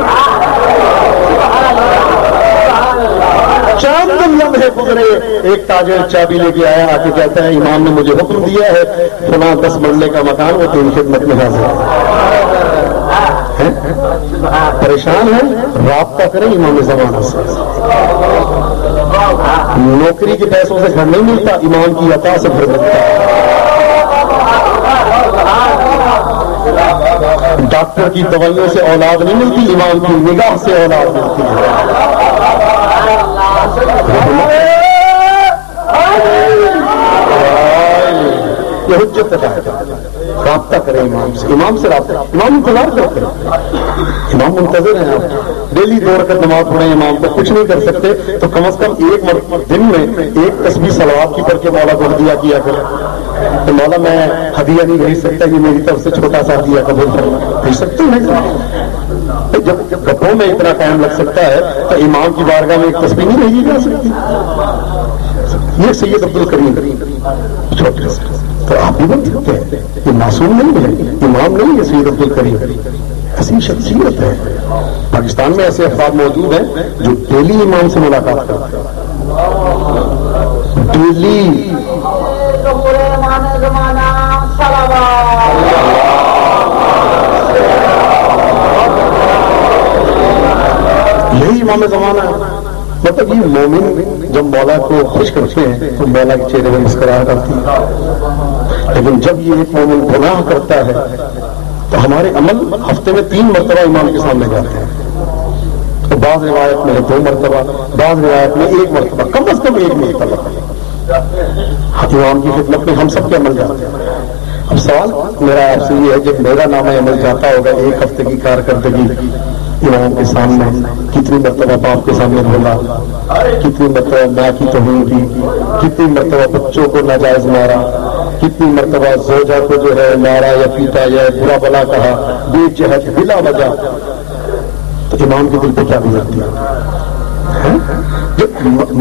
چاند لمحے گزرے، ایک تاجر چابی لے کے آیا، آ کے کہتا ہے امام نے مجھے حکم دیا ہے فلاں 10 مرلے کا مکان وہ تیری خدمت میں حاضر ہے۔ پریشان ہے، رابطہ کریں امام زمانہ سے۔ نوکری کے پیسوں سے گھر نہیں ملتا، امام کی عطا سے گھر ملتا ہے۔ ڈاکٹر کی دوائیوں سے اولاد نہیں ملتی، امام کی نگاہ سے اولاد ملتی ہے۔ یہ حجت ہے، رابطہ کریں امام سے، امام سے رابطہ، امام انتظار کرتے ہیں، امام منتظر ہیں۔ آپ ڈیلی 2 رکعت نماز پڑھیں، امام کو کچھ نہیں کر سکتے تو کم از کم ایک دن میں ایک تسبیح صلوات کی پڑھ کے مولا کو ہدیہ کیا کریں۔ تو مولا میں ہدیہ نہیں بھیج سکتا، یہ میری طرف سے چھوٹا سا ہدیہ قبول کرنا، بھیج سکتے ہیں؟ جب گپوں میں اتنا ٹائم لگ سکتا ہے تو امام کی بارگاہ میں ایک تسبیح نہیں بھیجی جا سکتی؟ یہ سید عبد الکریم چھوٹے سے تو آپ بھی بن سکتے ہیں، یہ معصوم نہیں ہے، امام نہیں ہے سید عبد الکریم، ایسی شخصیت ہے۔ پاکستان میں ایسے افراد موجود ہیں جو ڈیلی امام سے ملاقات کرتے ہیں، ڈیلی ظہور امام زمانہ یہی امام زمانہ ہے. مطلب یہ مومن جب مولا کو خوش کرتے ہیں تو مولا کے چہرے پر مسکراہٹ آتی ہے، لیکن جب یہ ایک مومن گناہ کرتا ہے تو ہمارے عمل ہفتے میں 3 مرتبہ امام کے سامنے جاتے ہیں. تو بعض روایت میں 2 مرتبہ، بعض روایت میں 1 مرتبہ، کم از کم 1 مرتبہ امام کی خدمت میں ہم سب کے عمل جاتے ہیں. اب سوال میرا آپ سے یہ ہے، جب میرا نامہ عمل جاتا ہوگا 1 ہفتے کی کارکردگی امام کے سامنے، کتنی مرتبہ باپ کے سامنے بولا، کتنی مرتبہ ماں کی توہین کی، کتنی مرتبہ بچوں کو ناجائز مارا، کتنی مرتبہ زوجہ کو جو ہے مارا یا پیٹا یا برا بلا کہا بے جہت بلا وجہ، تو امام کے دل پہ کیا گزرتی ہے؟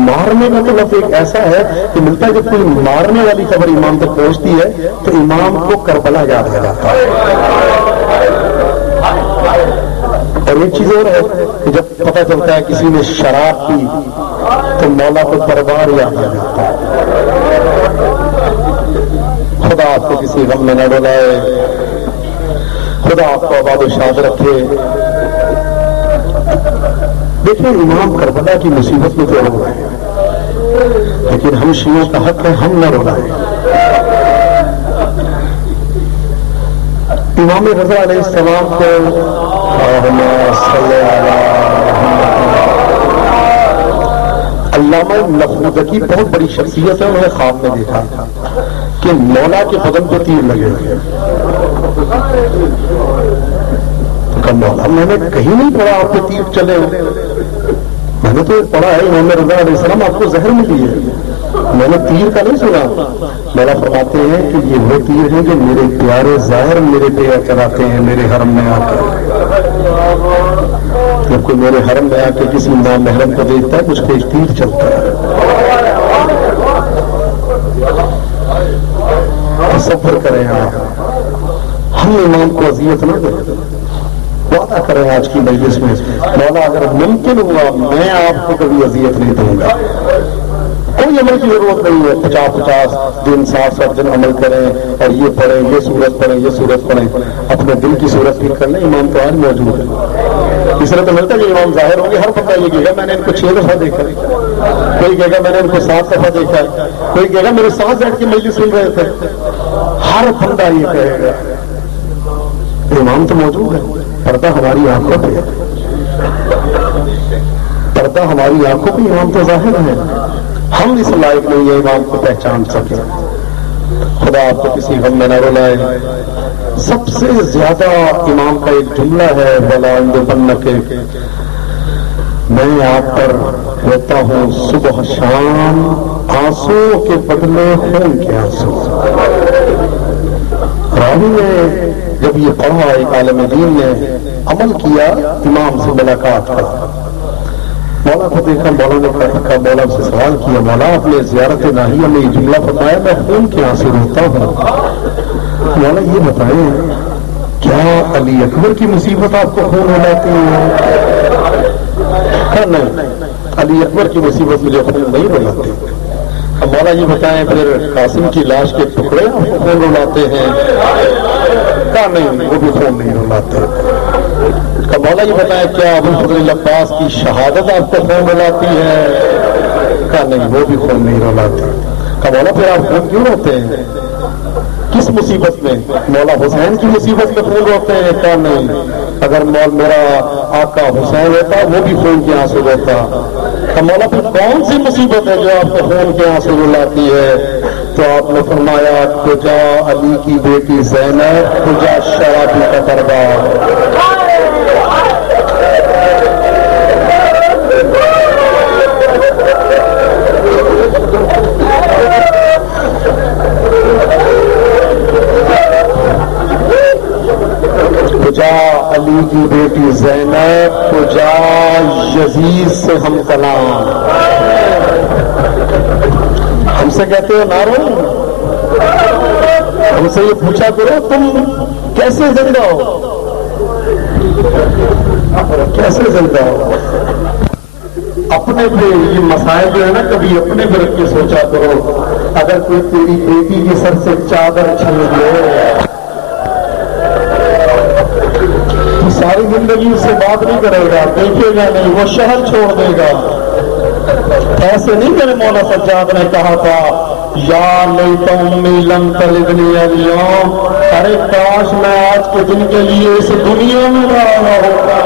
مارنے کا تو لفظ ایک ایسا ہے کہ ملتا ہے جب کوئی مارنے والی خبر امام تک پہنچتی ہے تو امام کو کربلا یاد آ جاتا ہے. اور ایک چیز اور ہے کہ جب پتہ چلتا ہے کسی نے شراب پی تو مولا کو دربار یاد آ جاتا ہے. خدا آپ کو کسی غم میں نہ ڈالائے، خدا آپ کو آباد و شاد رکھے. دیکھیں امام کربلا کی مصیبت میں تو رو رہے ہیں، لیکن ہم شیعوں کا حق ہے ہم نہ روائیں. امام رضا علیہ السلام کو علامہ نخودکی بہت بڑی شخصیت ہے، انہوں نے خواب میں دیکھا کہ مولا کے بدن پہ تیر لگے ہوئے. مولا میں نے کہیں نہیں پڑھا آپ کے تیر چلے ہوئے، میں نے تو پڑھا ہے امام رضا علیہ السلام آپ کو زہر ملی ہے، میں نے تیر کا نہیں سنا. مولا فرماتے ہیں کہ یہ وہ تیر ہیں جو میرے پیارے ظاہر میرے پہ چلاتے ہیں میرے حرم میں آ کر. جب کوئی میرے حرم میں آ کے کسی نامحرم کو دیکھتا ہے اس پہ ایک تیر چلتا ہے. تصور کریں آپ، ہم امام کو اذیت نہ دیں. وعدہ کریں آج کی مجلس میں مولا اگر ممکن ہوا میں آپ کو کبھی اذیت نہیں دوں گا. کوئی عمل کی ضرورت نہیں ہے، 50 دن 60 دن عمل کریں اور یہ پڑھیں یہ سورت پڑھیں یہ سورت پڑھیں، اپنے دل کی صورت ٹھیک کر لیں. امام تو آج موجود ہے. اس طرح تو ملتا ہے کہ امام ظاہر ہوں گے، ہر بندہ یہ کہے گا میں نے ان کو 6 دفعہ دیکھا، کوئی کہے گا میں نے ان کو 7 دفعہ دیکھا، کوئی کہے گا میرے ساتھ بیٹھ کے مجلس سن رہے تھے. ہر بندہ یہ کہے گا. امام تو موجود ہے، پردہ ہماری آنکھوں پہ ہے، پردہ ہماری آنکھوں پہ امام تو ظاہر ہے. ہم اس لائق نہیں ہے امام کو پہچان سکے. خدا آپ کو کسی غم میں نہ رلائے. سب سے زیادہ امام کا ایک جملہ ہے ولا بنکے، میں آپ پر روتا ہوں صبح شام، آنسو کے بدلے خون کے آنسو. راوی نے جب یہ پڑھا ایک عالم دین نے عمل کیا امام سے ملاقات کا، مولا کو دیکھا، مولا نے کہا، مولا سے سوال کیا مولا آپ نے زیارت ناہیہ میں یہ جملہ فرمایا میں خون کے آنسو روتا ہوں. مولا یہ بتائیں کیا علی اکبر کی مصیبت آپ کو خون رلاتی ہے؟ نہیں، علی اکبر کی مصیبت مجھے خون نہیں رلاتی. اب مولا یہ بتائیں پھر قاسم کی لاش کے ٹکڑے آپ کو خون رلاتے ہیں؟ کہا نہیں، وہ بھی خون نہیں رلاتے. مولا یہ بتائیں کیا ابو الفضل عباس کی شہادت آپ کو خون رلاتی ہے؟ کہا نہیں، وہ بھی خون نہیں رلاتی. کہا مولا پھر آپ خون کیوں روتے ہیں؟ کس مصیبت میں؟ مولا حسین کی مصیبت میں خون روتے ہیں؟ کہا نہیں، اگر میرا آقا حسین ہوتا وہ بھی خون کے آنسو روتا. کہا مولا پھر کون سی مصیبت ہے جو آپ کو خون کے آنسو رلاتی ہے؟ تو آپ نے فرمایا کجا علی کی بیٹی زینب، کجا شرابی کا دربار. کجا علی کی بیٹی زینب، کجا یزید سے ہم کلام. ہم سے کہتے ہو نہ رو، ہم سے یہ پوچھا کرو تم کیسے زندہ ہو، کیسے زندہ ہو. اپنے پہ یہ مسائل جو ہے نا کبھی اپنے پہ رکھ کے سوچا کرو. اگر کوئی تیری بیٹی کی سر سے چادر چھین لے تو ساری زندگی اس سے بات نہیں کرے گا، دیکھے گا نہیں، وہ شہر چھوڑ دے گا۔ ایسے نہیں میرے مولا سجاد نے کہا تھا یا لیت امی لم تلدنی اليوم، ارے کاش میں آج کے دن کے لیے اس دنیا میں نہ رہا ہوتا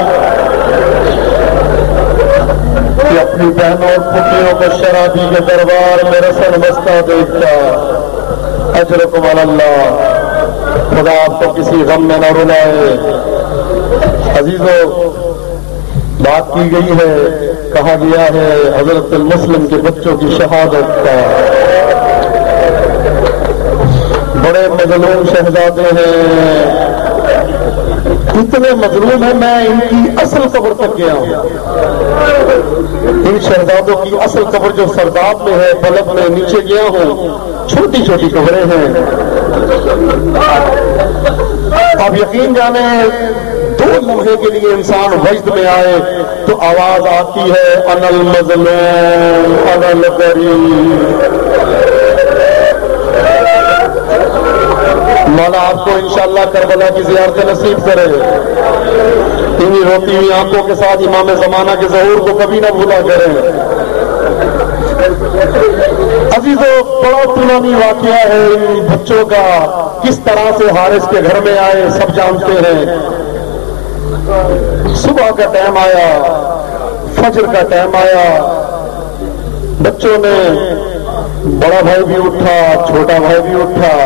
کہ اپنی بہنوں اور پھوپھیوں کو شرابی کے دربار میں رسن بستہ دیکھتا۔ اجرکم علی اللہ، خدا آپ کو کسی غم میں نہ رلائے۔ عزیزو، بات کی گئی ہے، کہا گیا ہے حضرت المسلم کے بچوں کی شہادت کا، بڑے مظلوم شہزادے ہیں، اتنے مظلوم ہیں میں ان کی اصل قبر تک گیا ہوں۔ ان شہزادوں کی اصل قبر جو سرداب میں ہے، بلد میں، نیچے گیا ہوں، چھوٹی چھوٹی قبریں ہیں۔ اب یقین جانے 2 لمحے کے لیے انسان وجد میں آئے تو آواز آتی ہے انا المظلوم انا الغریب۔ مولا آپ کو انشاءاللہ کربلا کی زیارت نصیب کرے، انہی روتی ہوئی آنکھوں کے ساتھ امام زمانہ کے ظہور کو کبھی نہ بھولا کرے۔ عزیزو، بڑا پرانی واقعہ ہے ان بچوں کا، کس طرح سے حارث کے گھر میں آئے سب جانتے ہیں۔ صبح کا ٹائم آیا، فجر کا ٹائم آیا، بچوں نے، بڑا بھائی بھی اٹھا، چھوٹا بھائی بھی اٹھا۔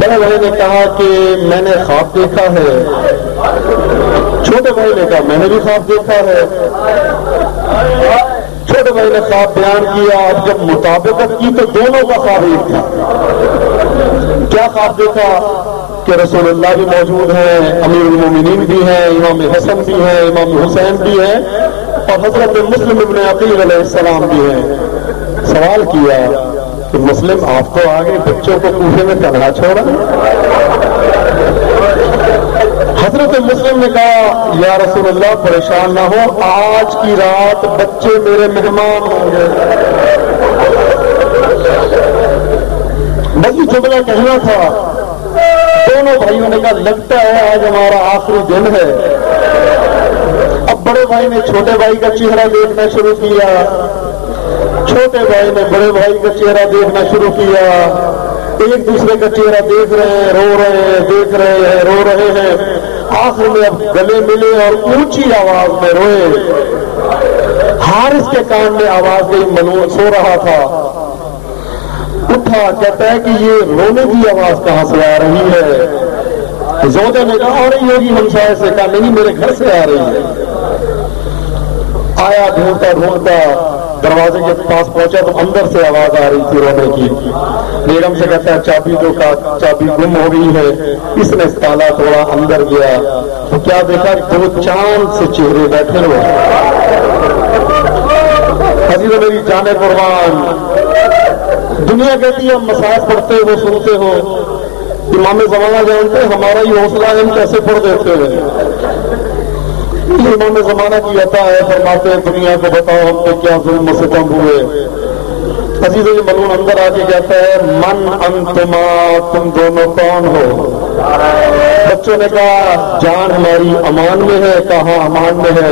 بڑے بھائی نے کہا کہ میں نے خواب دیکھا ہے، چھوٹے بھائی نے کہا میں نے بھی خواب دیکھا ہے۔ چھوٹے بھائی نے خواب بیان کیا، اب جب مطابقت کی تو دونوں کا خواب ایک تھا۔ کیا خواب دیکھا کہ رسول اللہ بھی موجود ہیں، امیر المومنین بھی ہیں، امام حسن بھی ہیں، امام حسین بھی ہیں، اور حضرت مسلم ابن عقیل علیہ السلام بھی ہیں۔ سوال کیا کہ مسلم آپ تو آگے بچوں کو کوفے میں تنہا چھوڑا۔ حضرت مسلم نے کہا یا رسول اللہ پریشان نہ ہو، آج کی رات بچے میرے مہمان ہوں گے۔ بس یہ جملہ کہنا تھا۔ دونوں بھائیوں نے کہا لگتا ہے آج ہمارا آخری دن ہے۔ اب بڑے بھائی نے چھوٹے بھائی کا چہرہ دیکھنا شروع کیا، چھوٹے بھائی نے بڑے بھائی کا چہرہ دیکھنا شروع کیا، ایک دوسرے کا چہرہ دیکھ رہے ہیں، رو رہے ہیں، دیکھ رہے ہیں، رو رہے ہیں۔ آخر میں اب گلے ملے اور اونچی آواز میں روئے۔ حارث کے کان میں آواز گئی، ملون سو رہا تھا، اٹھا، کہتا ہے کہ یہ رونے کی آواز کہاں سے آ رہی ہے؟ زوجہ نے کہا آ رہی ہوگی ہمسائے سے، کہا نہیں میرے گھر سے آ رہی ہے۔ آیا ڈھونڈتا ڈھونڈتا دروازے کے پاس پہنچا تو اندر سے آواز آ رہی تھی رونے کی۔ بیگم سے کہتا ہے چابی گم ہو گئی ہے۔ اس نے تالا توڑا، اندر گیا تو کیا دیکھا، 2 چاند سے چہرے بیٹھے ہوئے۔ عزیزو میری جان قربان، دنیا کہتی ہے ہم مسائل پڑھتے ہو، سنتے ہو، امام زمانہ جانتے ہمارا یہ حوصلہ ہم کیسے پڑھ دیتے ہیں۔ امام زمانہ کی عطا ہے، فرماتے ہیں دنیا کو بتاؤ ہم پہ کیا ظلم و ستم ہوئے۔ عزیزو یہ ملون اندر آ کے کہتا ہے من انتما، تم دونوں کون ہو؟ بچوں نے کہا جان ہماری امان میں ہے۔ کہاں امان میں ہے؟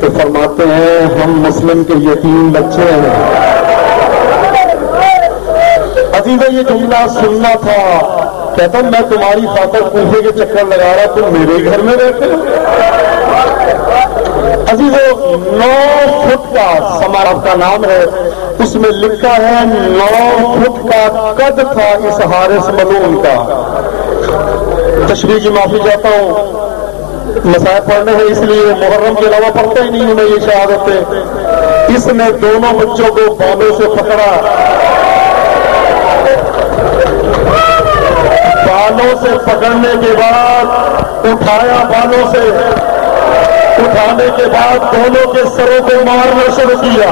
تو فرماتے ہیں ہم مسلم کے یتیم بچے ہیں۔ عزیزو یہ جملہ سننا تھا، کہتا میں تمہاری خاطر کوفے کے چکر لگا رہا، تم میرے گھر میں رہتے ہو۔ عزیزو 9 فٹ کا سمارف کا نام ہے، اس میں لکھا ہے 9 فٹ کا قد تھا اس حارث ملعون کا۔ تشریح کی معافی چاہتا ہوں، مسائل پڑھنے ہیں اس لیے محرم کے علاوہ پڑھتا ہی نہیں ہوں میں یہ شہادت ہے۔ اس نے دونوں بچوں کو بالوں سے پکڑا، بالوں سے پکڑنے کے بعد اٹھایا، بالوں سے اٹھانے کے بعد دونوں کے سروں کو مارنا شروع کیا۔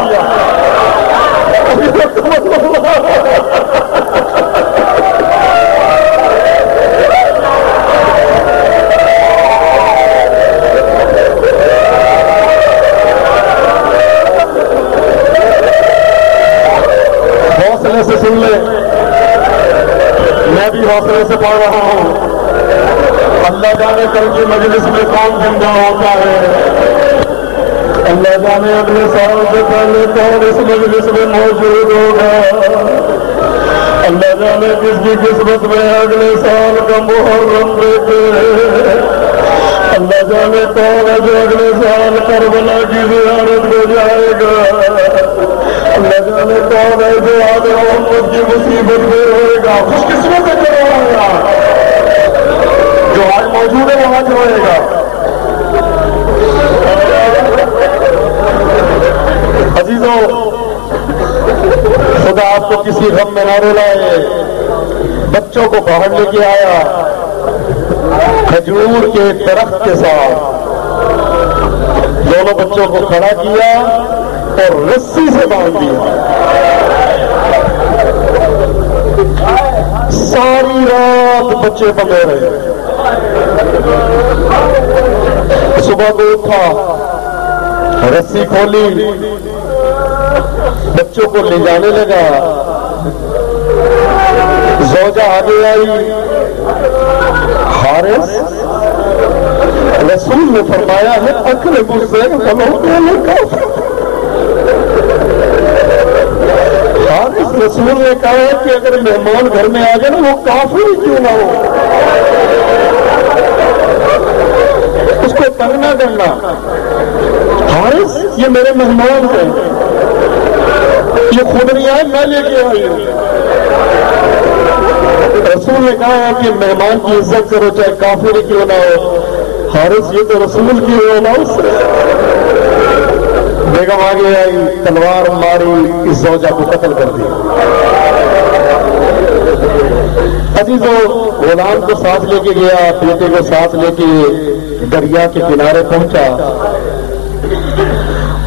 حوصلے پا رہا ہوں، اللہ جانے کل کی مجلس میں کون زندہ ہوتا ہے، اللہ جانے اگلے سال سے پہلے کون اس مجلس میں موجود ہوگا، اللہ جانے کس کی قسمت میں اگلے سال کا محرم دیتے، اللہ جانے کون ہے جو اگلے سال کربلا کی زیارت کو جائے گا، اللہ جانے کون ہے جو آج محمد کی مصیبت میں ہوئے گا، خوش قسمت سے کرواؤں گا جو آج موجود ہے وہاں جو ہوئے گا۔ عزیزوں، خدا آپ کو کسی غم میں نہ رلائے، بچوں کو باہر لے کے آیا کھجور کے درخت کے ساتھ، دونوں بچوں کو کھڑا کیا اور رسی سے باندھ دیا، ساری رات بچے بندے رہے، صبح کو اٹھا، رسی کھولی، بچوں کو لے جانے لگا، زوجہ آگے آئی، حارث رسول نے فرمایا ہے اقرب الزین ولو کان کافر، حارث رسول نے کہا ہے کہ اگر مہمان گھر میں آ جائے وہ کافر ہی کیوں نہ ہو، اس کو تنگ نہ کرنا، حارث یہ میرے مہمان ہیں، یہ خود نہیں آئے میں لے کے آئی ہوں۔ رسول نے کہا ہے کہ مہمان کی عزت کرو چاہے کافر ہی کیوں نہ ہو، حارث یہ تو رسول کی ہونا اس سے، بیگم آگے آئی، تلوار ماری، اس زوجہ کو قتل کر دیا۔ عزیزوں، غلام کو ساتھ لے کے گیا، بیٹے کو ساتھ لے کے دریا کے کنارے پہنچا،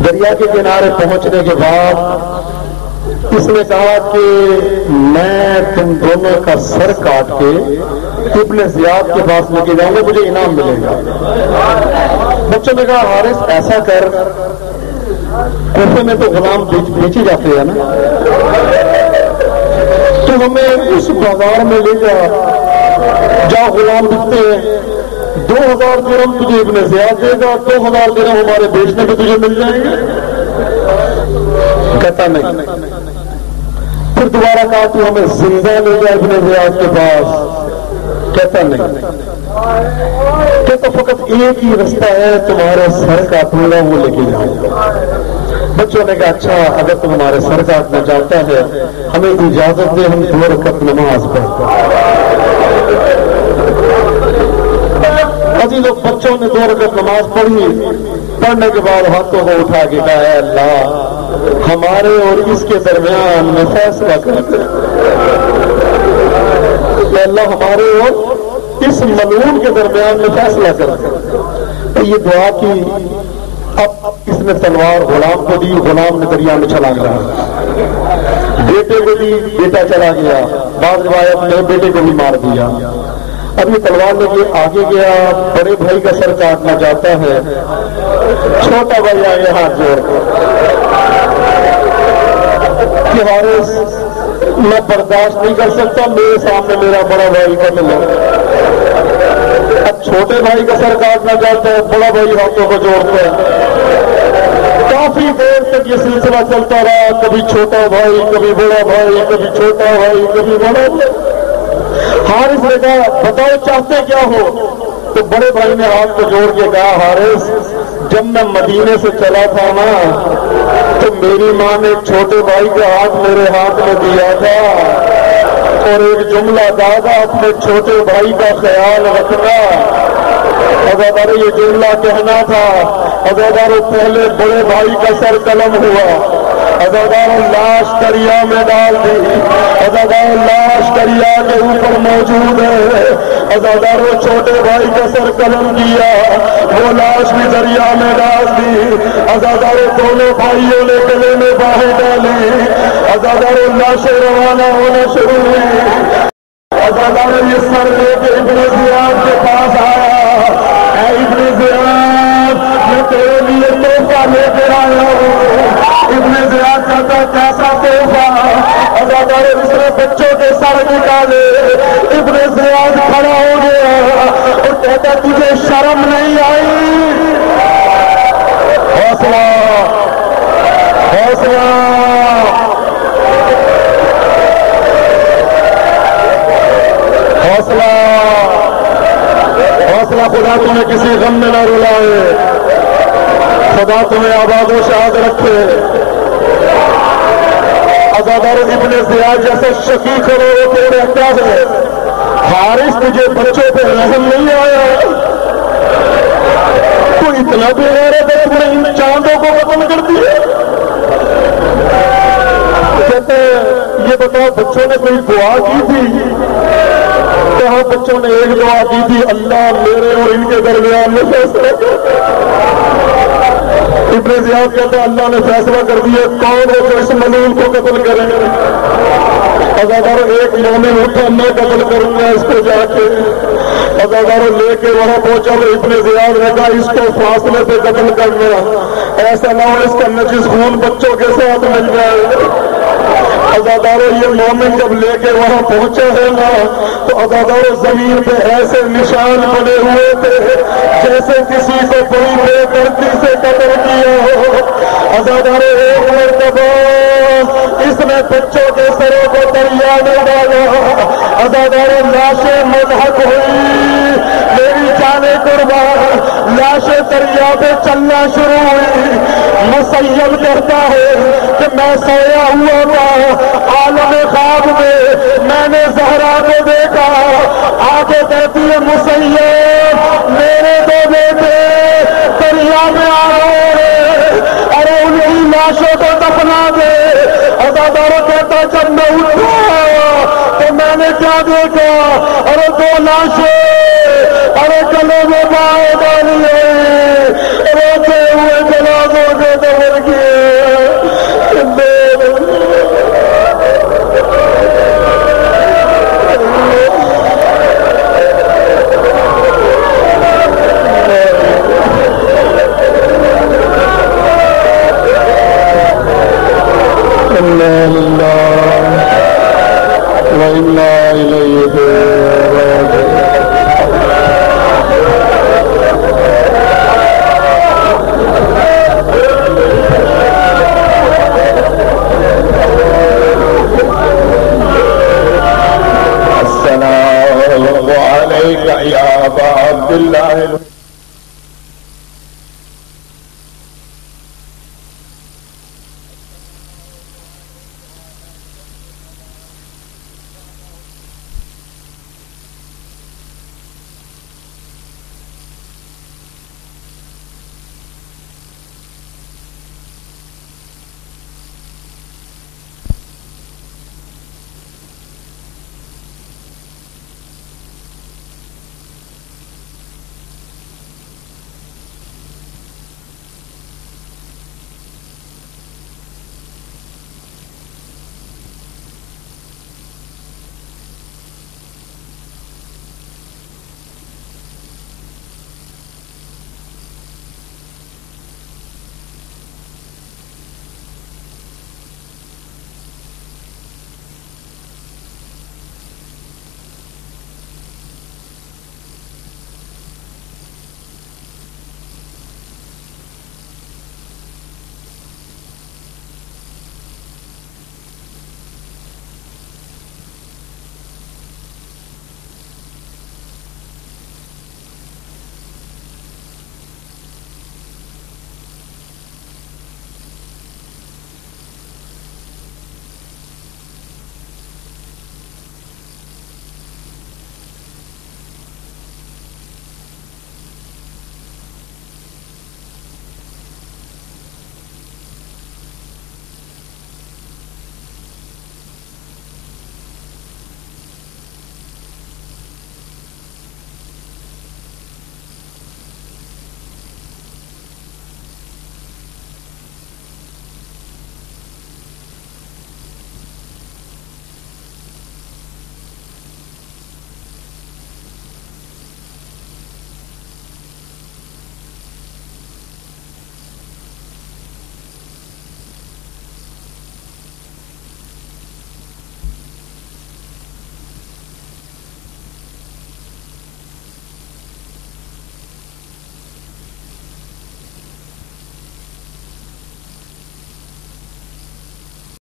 دریا کے کنارے پہنچنے کے بعد اس نے کہا کہ میں تم دونوں کا سر کاٹ کے ابن زیاد کے پاس لے کے جاؤں گا، مجھے انعام ملے گا۔ بچوں نے کہا حارث ایسا کر، کوفے میں تو غلام بیچے جاتے ہیں نا، تو ہمیں اس بازار میں لے جا جہاں غلام بکتے ہیں، 2000 درہم تجھے ابن زیاد دے گا، 2000 درہم ہمارے بیچنے پہ تجھے مل جائیں گے۔ کہتا نہیں، پھر دوبارہ کہا تو ہمیں زندہ لے جا ابن زیاد کے پاس، کہتا نہیں، کہتا فقط ایک ہی رستہ ہے، تمہارے سر کاٹوں گا وہ لے کے جاؤں گا۔ بچوں نے کہا اچھا اگر تم ہمارے سر کاٹنا چاہتا ہے ہمیں اجازت دے، ہم 2 رکعت نماز پڑھتے ہیں۔ عزیزوں، بچوں نے 2 رکعت نماز پڑھی، پڑھنے کے بعد ہاتھوں کو اٹھا کے کہا اے اللہ ہمارے اور اس کے درمیان میں فیصلہ کر دے، اے اللہ ہمارے اور اس ملعون کے درمیان میں فیصلہ کر دے۔ یہ دعا کی، اب اس نے تلوار غلام کو دی، غلام نے دریا میں چھلانگ لگا، بیٹے کو دی، بیٹا چلا گیا، بعض روایت میں بیٹے کو بھی مار دیا۔ اب یہ تلوار لے کے آگے گیا، بڑے بھائی کا سر کاٹنا چاہتا ہے، چھوٹا بھائی آگے ہاتھ جوڑ کہ حارث میں برداشت نہیں کر سکتا، میرے سامنے میرا بڑا بھائی قتل ہے۔ اب چھوٹے بھائی کا سر کاٹنا چاہتا ہے، بڑا بھائی ہاتھوں کو جوڑتا ہے، کافی دیر تک یہ سلسلہ چلتا رہا، کبھی چھوٹا بھائی کبھی بڑا بھائی، کبھی چھوٹا بھائی کبھی بڑا بھائی۔ حارث نے کہا بتاؤ چاہتے کیا ہو؟ تو بڑے بھائی نے ہاتھ کو جوڑ کے کہا حارث جب میں مدینے سے چلا تھا نا تو میری ماں نے چھوٹے بھائی کا ہاتھ میرے ہاتھ میں دیا تھا اور ایک جملہ دادا اپنے چھوٹے بھائی کا خیال رکھنا، عزادارو یہ جملہ کہنا تھا، عزادارو پہلے بڑے بھائی کا سر قلم ہوا، عزادارو لاش دریا میں ڈال دی، عزادارو لاش دریا کے اوپر موجود ہے، عزادارو چھوٹے بھائی کا سر قلم کیا، وہ لاش بھی دریا میں ڈال دی، عزادارو دونوں بھائیوں نے گلے میں باہیں ڈالی، عزادارو لاشیں روانہ ہونا شروع ہوئی، عزادارو یہ سر لے کے ابن زیاد کے پاس آیا، اے ابن زیاد میں تیرے لیے تحفہ لے کر آیا ہوں۔ ابن زیاد کہتا کیسا تحفہ؟ عزادارو اس نے بچوں کے سر نکالے، ابن زیاد کسی غم میں نہ رلائے. خدا تمہیں آباد و شاد رکھے. عزادار ابن زیاد جیسے شکی کروڑوں کے رہتا ہے. حارث تجھے بچوں پہ رحم نہیں آیا؟ تو اتنا بھی غیرت ہے تم نے ان چاندوں کو ختم کر دیا. کہتے ہیں یہ بتاؤ بچوں نے کوئی دعا کی تھی؟ کہاں بچوں نے ایک دعا کی تھی, اللہ میرے اور ان کے درمیان میں فیصلہ کر. ابن زیاد کہتا اللہ نے فیصلہ کر دیا کون ہے جو اس ملعون کو قتل کریں. عزاداروں ایک مومن اٹھا میں قتل کروں گا اس کو جا کے. عزاداروں لے کے وہاں پہنچا تو ابن زیاد نے کہا اس کو فاصلے پہ قتل کرنا, ایسا نہ ہو اس کا نجس خون بچوں کے ساتھ مل جائے. عزاداروں یہ مومن جب لے کے وہاں پہنچے ہیں نا تو عزاداروں زمین پہ ایسے نشان بنے ہوئے تھے جیسے کسی کو بڑی بے دردی سے قتل کیا ہو. عزاداروں ایک مرتبہ اس نے بچوں کے سروں کو دریا میں ڈالا. عزاداروں لاشیں مذہب ہوئی, میری جانے قربان لاشیں دریا پہ چلنا شروع ہوئی. مسیب کہتا ہے کہ میں سویا ہوا تھا عالم خواب میں نے زہرا کو دیکھا. آگے کہتی ہے مسیب میرے دو بیٹے دریا میں آ رہے ہیں, ارے انہی لاشوں کو دفنا دے. عزاداروں کہتا جب میں اٹھا تو میں نے کیا دیکھا, ارے دو لاشیں, ارے گلے میں بائیں ڈالی ہے, ارے